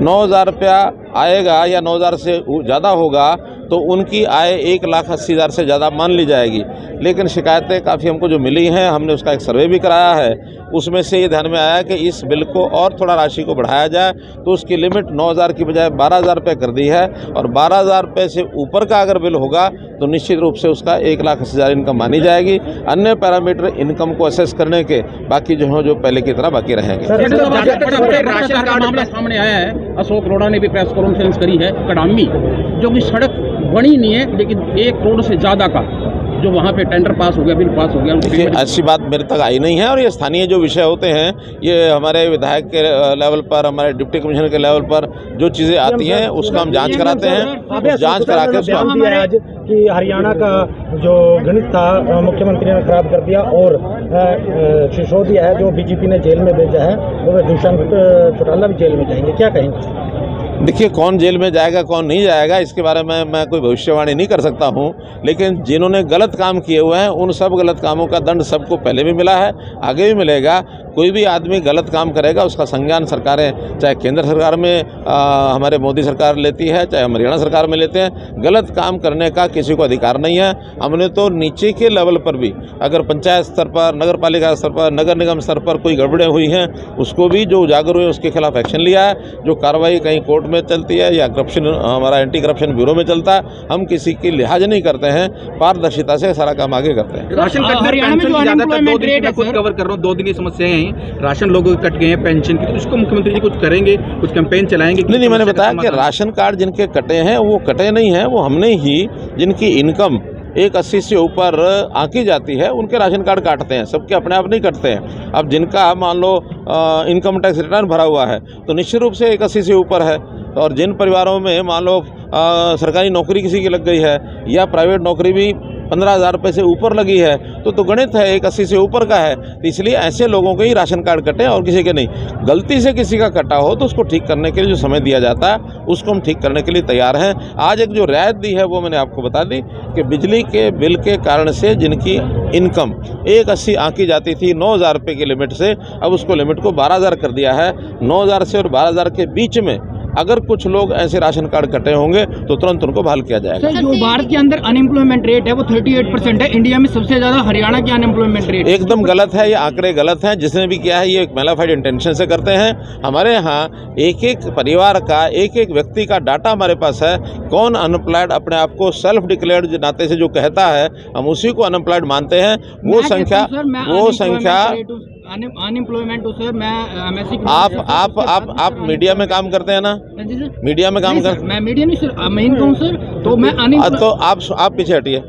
9,000 रुपया आएगा या 9,000 से ज़्यादा होगा तो उनकी आय 1,80,000 से ज़्यादा मान ली जाएगी। लेकिन शिकायतें काफ़ी हमको जो मिली हैं, हमने उसका एक सर्वे भी कराया है, उसमें से ये ध्यान में आया कि इस बिल को और थोड़ा राशि को बढ़ाया जाए, तो उसकी लिमिट 9,000 की बजाय 12,000 रुपये कर दी है। और 12,000 रुपये से ऊपर का अगर बिल होगा तो निश्चित रूप से उसका 1,80,000 इनकम मानी जाएगी। अन्य पैरामीटर इनकम को असेस करने के बाकी जो जो पहले की तरह बाकी रहेंगे। राशन कार्ड मामला सामने आया है, अशोक अरोड़ा ने भी प्रेस कॉन्फ्रेंस करी है, कडामी जो कि सड़क बनी नहीं है, लेकिन 1 करोड़ से ज़्यादा का जो वहाँ पे टेंडर पास हो गया, बिल पास हो गया। देखिए, ऐसी बात मेरे तक आई नहीं है, और ये स्थानीय जो विषय होते हैं, ये हमारे विधायक के लेवल पर, हमारे डिप्टी कमिश्नर के लेवल पर जो चीज़ें आती हैं उसका हम जांच कराते हैं। जांच करा के आज कि हरियाणा का जो गणित था मुख्यमंत्री ने खराब कर दिया, और सिसोदिया है जो बीजेपी ने जेल में भेजा है, वो दुष्यंत चौटाला भी जेल में जाएंगे, क्या कहेंगे? देखिए, कौन जेल में जाएगा कौन नहीं जाएगा इसके बारे में मैं कोई भविष्यवाणी नहीं कर सकता हूं, लेकिन जिन्होंने गलत काम किए हुए हैं उन सब गलत कामों का दंड सबको पहले भी मिला है, आगे भी मिलेगा। कोई भी आदमी गलत काम करेगा उसका संज्ञान सरकारें, चाहे केंद्र सरकार में हमारे मोदी सरकार लेती है, चाहे हरियाणा सरकार में लेते हैं। गलत काम करने का किसी को अधिकार नहीं है। हमने तो नीचे के लेवल पर भी, अगर पंचायत स्तर पर, नगर पालिका स्तर पर, नगर निगम स्तर पर कोई गड़बड़ें हुई हैं, उसको भी जो उजागर हुए उसके खिलाफ एक्शन लिया है। जो कार्रवाई कहीं कोर्ट में चलती है या करप्शन, हमारा एंटी करप्शन ब्यूरो में चलता है, हम किसी की लिहाज नहीं करते हैं, पारदर्शिता से सारा काम आगे करते हैं। राशन कवर कर रहा हूँ, 2 दिन की समस्या है, राशन लोगों के कट गए हैं, पेंशन की, तो उसको मुख्यमंत्री जी कुछ करेंगे, कुछ कैंपेन चलाएंगे? नहीं, मैंने बताया कि राशन कार्ड जिनके कटे हैं वो कटे नहीं हैं, वो हमने ही जिनकी इनकम 1,80 से ऊपर आंकी जाती है उनके राशन कार्ड काटते हैं, सबके अपने आप नहीं कटते हैं। अब जिनका मान लो इनकम टैक्स रिटर्न भरा हुआ है तो निश्चित रूप से 1,80 से ऊपर है, और जिन परिवारों में मान लो सरकारी नौकरी किसी की लग गई है या प्राइवेट नौकरी भी 15,000 रुपये से ऊपर लगी है तो गणित है 1,80 से ऊपर का है, तो इसलिए ऐसे लोगों के ही राशन कार्ड कटे और किसी के नहीं। गलती से किसी का कटा हो तो उसको ठीक करने के लिए जो समय दिया जाता है उसको हम ठीक करने के लिए तैयार हैं। आज एक जो रियायत दी है वो मैंने आपको बता दी कि बिजली के बिल के कारण से जिनकी इनकम 1,80 आंकी जाती थी 9,000 रुपये की लिमिट से, अब उसको लिमिट को 12,000 कर दिया है। 9,000 से और 12,000 के बीच में अगर कुछ लोग ऐसे राशन कार्ड कटे होंगे तो तुरंत उनको बहाल किया जाएगा। सर, जो भारत के अंदर अनएम्प्लॉयमेंट रेट है वो 38% है, इंडिया में सबसे ज्यादा हरियाणा की अनएम्प्लॉयमेंट रेट एकदम गलत है। ये आंकड़े गलत हैं, जिसने भी किया है ये एक मैलाफाइड इंटेंशन से करते हैं। हमारे यहाँ एक एक परिवार का, एक एक व्यक्ति का डाटा हमारे पास है, कौन अनएम्प्लॉयड अपने आप को सेल्फ डिक्लेयर्ड नाते से जो कहता है हम उसी को अनएम्प्लॉयड मानते हैं। वो संख्या अनएम्प्लॉयमेंट सर, मैं आप मीडिया में काम करते हैं ना? मीडिया में काम करते? मैं मीडिया नहीं सर, मैं इनका हूँ सर, तो मैं तो आप पीछे हटिए,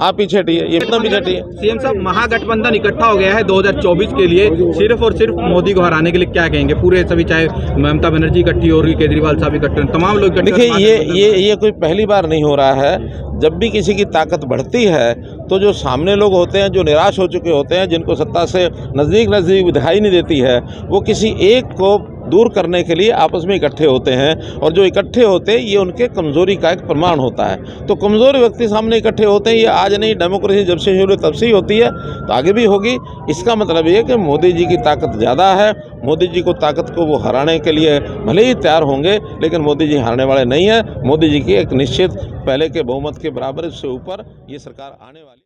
आप पीछे हटिए, ये इतना पीछे हटिए। सीएम साहब, महागठबंधन इकट्ठा हो गया है 2024 के लिए, सिर्फ और सिर्फ मोदी को हराने के लिए, क्या कहेंगे? पूरे सभी, चाहे ममता बनर्जी इकट्ठी हो रही, केजरीवाल साहब इकट्ठे, तमाम लोग इकट्ठे। देखिए, ये कोई पहली बार नहीं हो रहा है। जब भी किसी की ताकत बढ़ती है तो जो सामने लोग होते हैं, जो निराश हो चुके होते हैं, जिनको सत्ता से नज़दीक दिखाई नहीं देती है, वो किसी एक को दूर करने के लिए आपस में इकट्ठे होते हैं, और जो इकट्ठे होते हैं ये उनके कमज़ोरी का एक प्रमाण होता है। तो कमज़ोर व्यक्ति सामने इकट्ठे होते हैं, ये आज नहीं, डेमोक्रेसी जब से शुरू तब से ही होती है, तो आगे भी होगी। इसका मतलब ये कि मोदी जी की ताकत ज़्यादा है। मोदी जी को ताकत को वो हराने के लिए भले ही तैयार होंगे, लेकिन मोदी जी हारने वाले नहीं हैं। मोदी जी की एक निश्चित पहले के बहुमत के बराबर से ऊपर ये सरकार आने वाली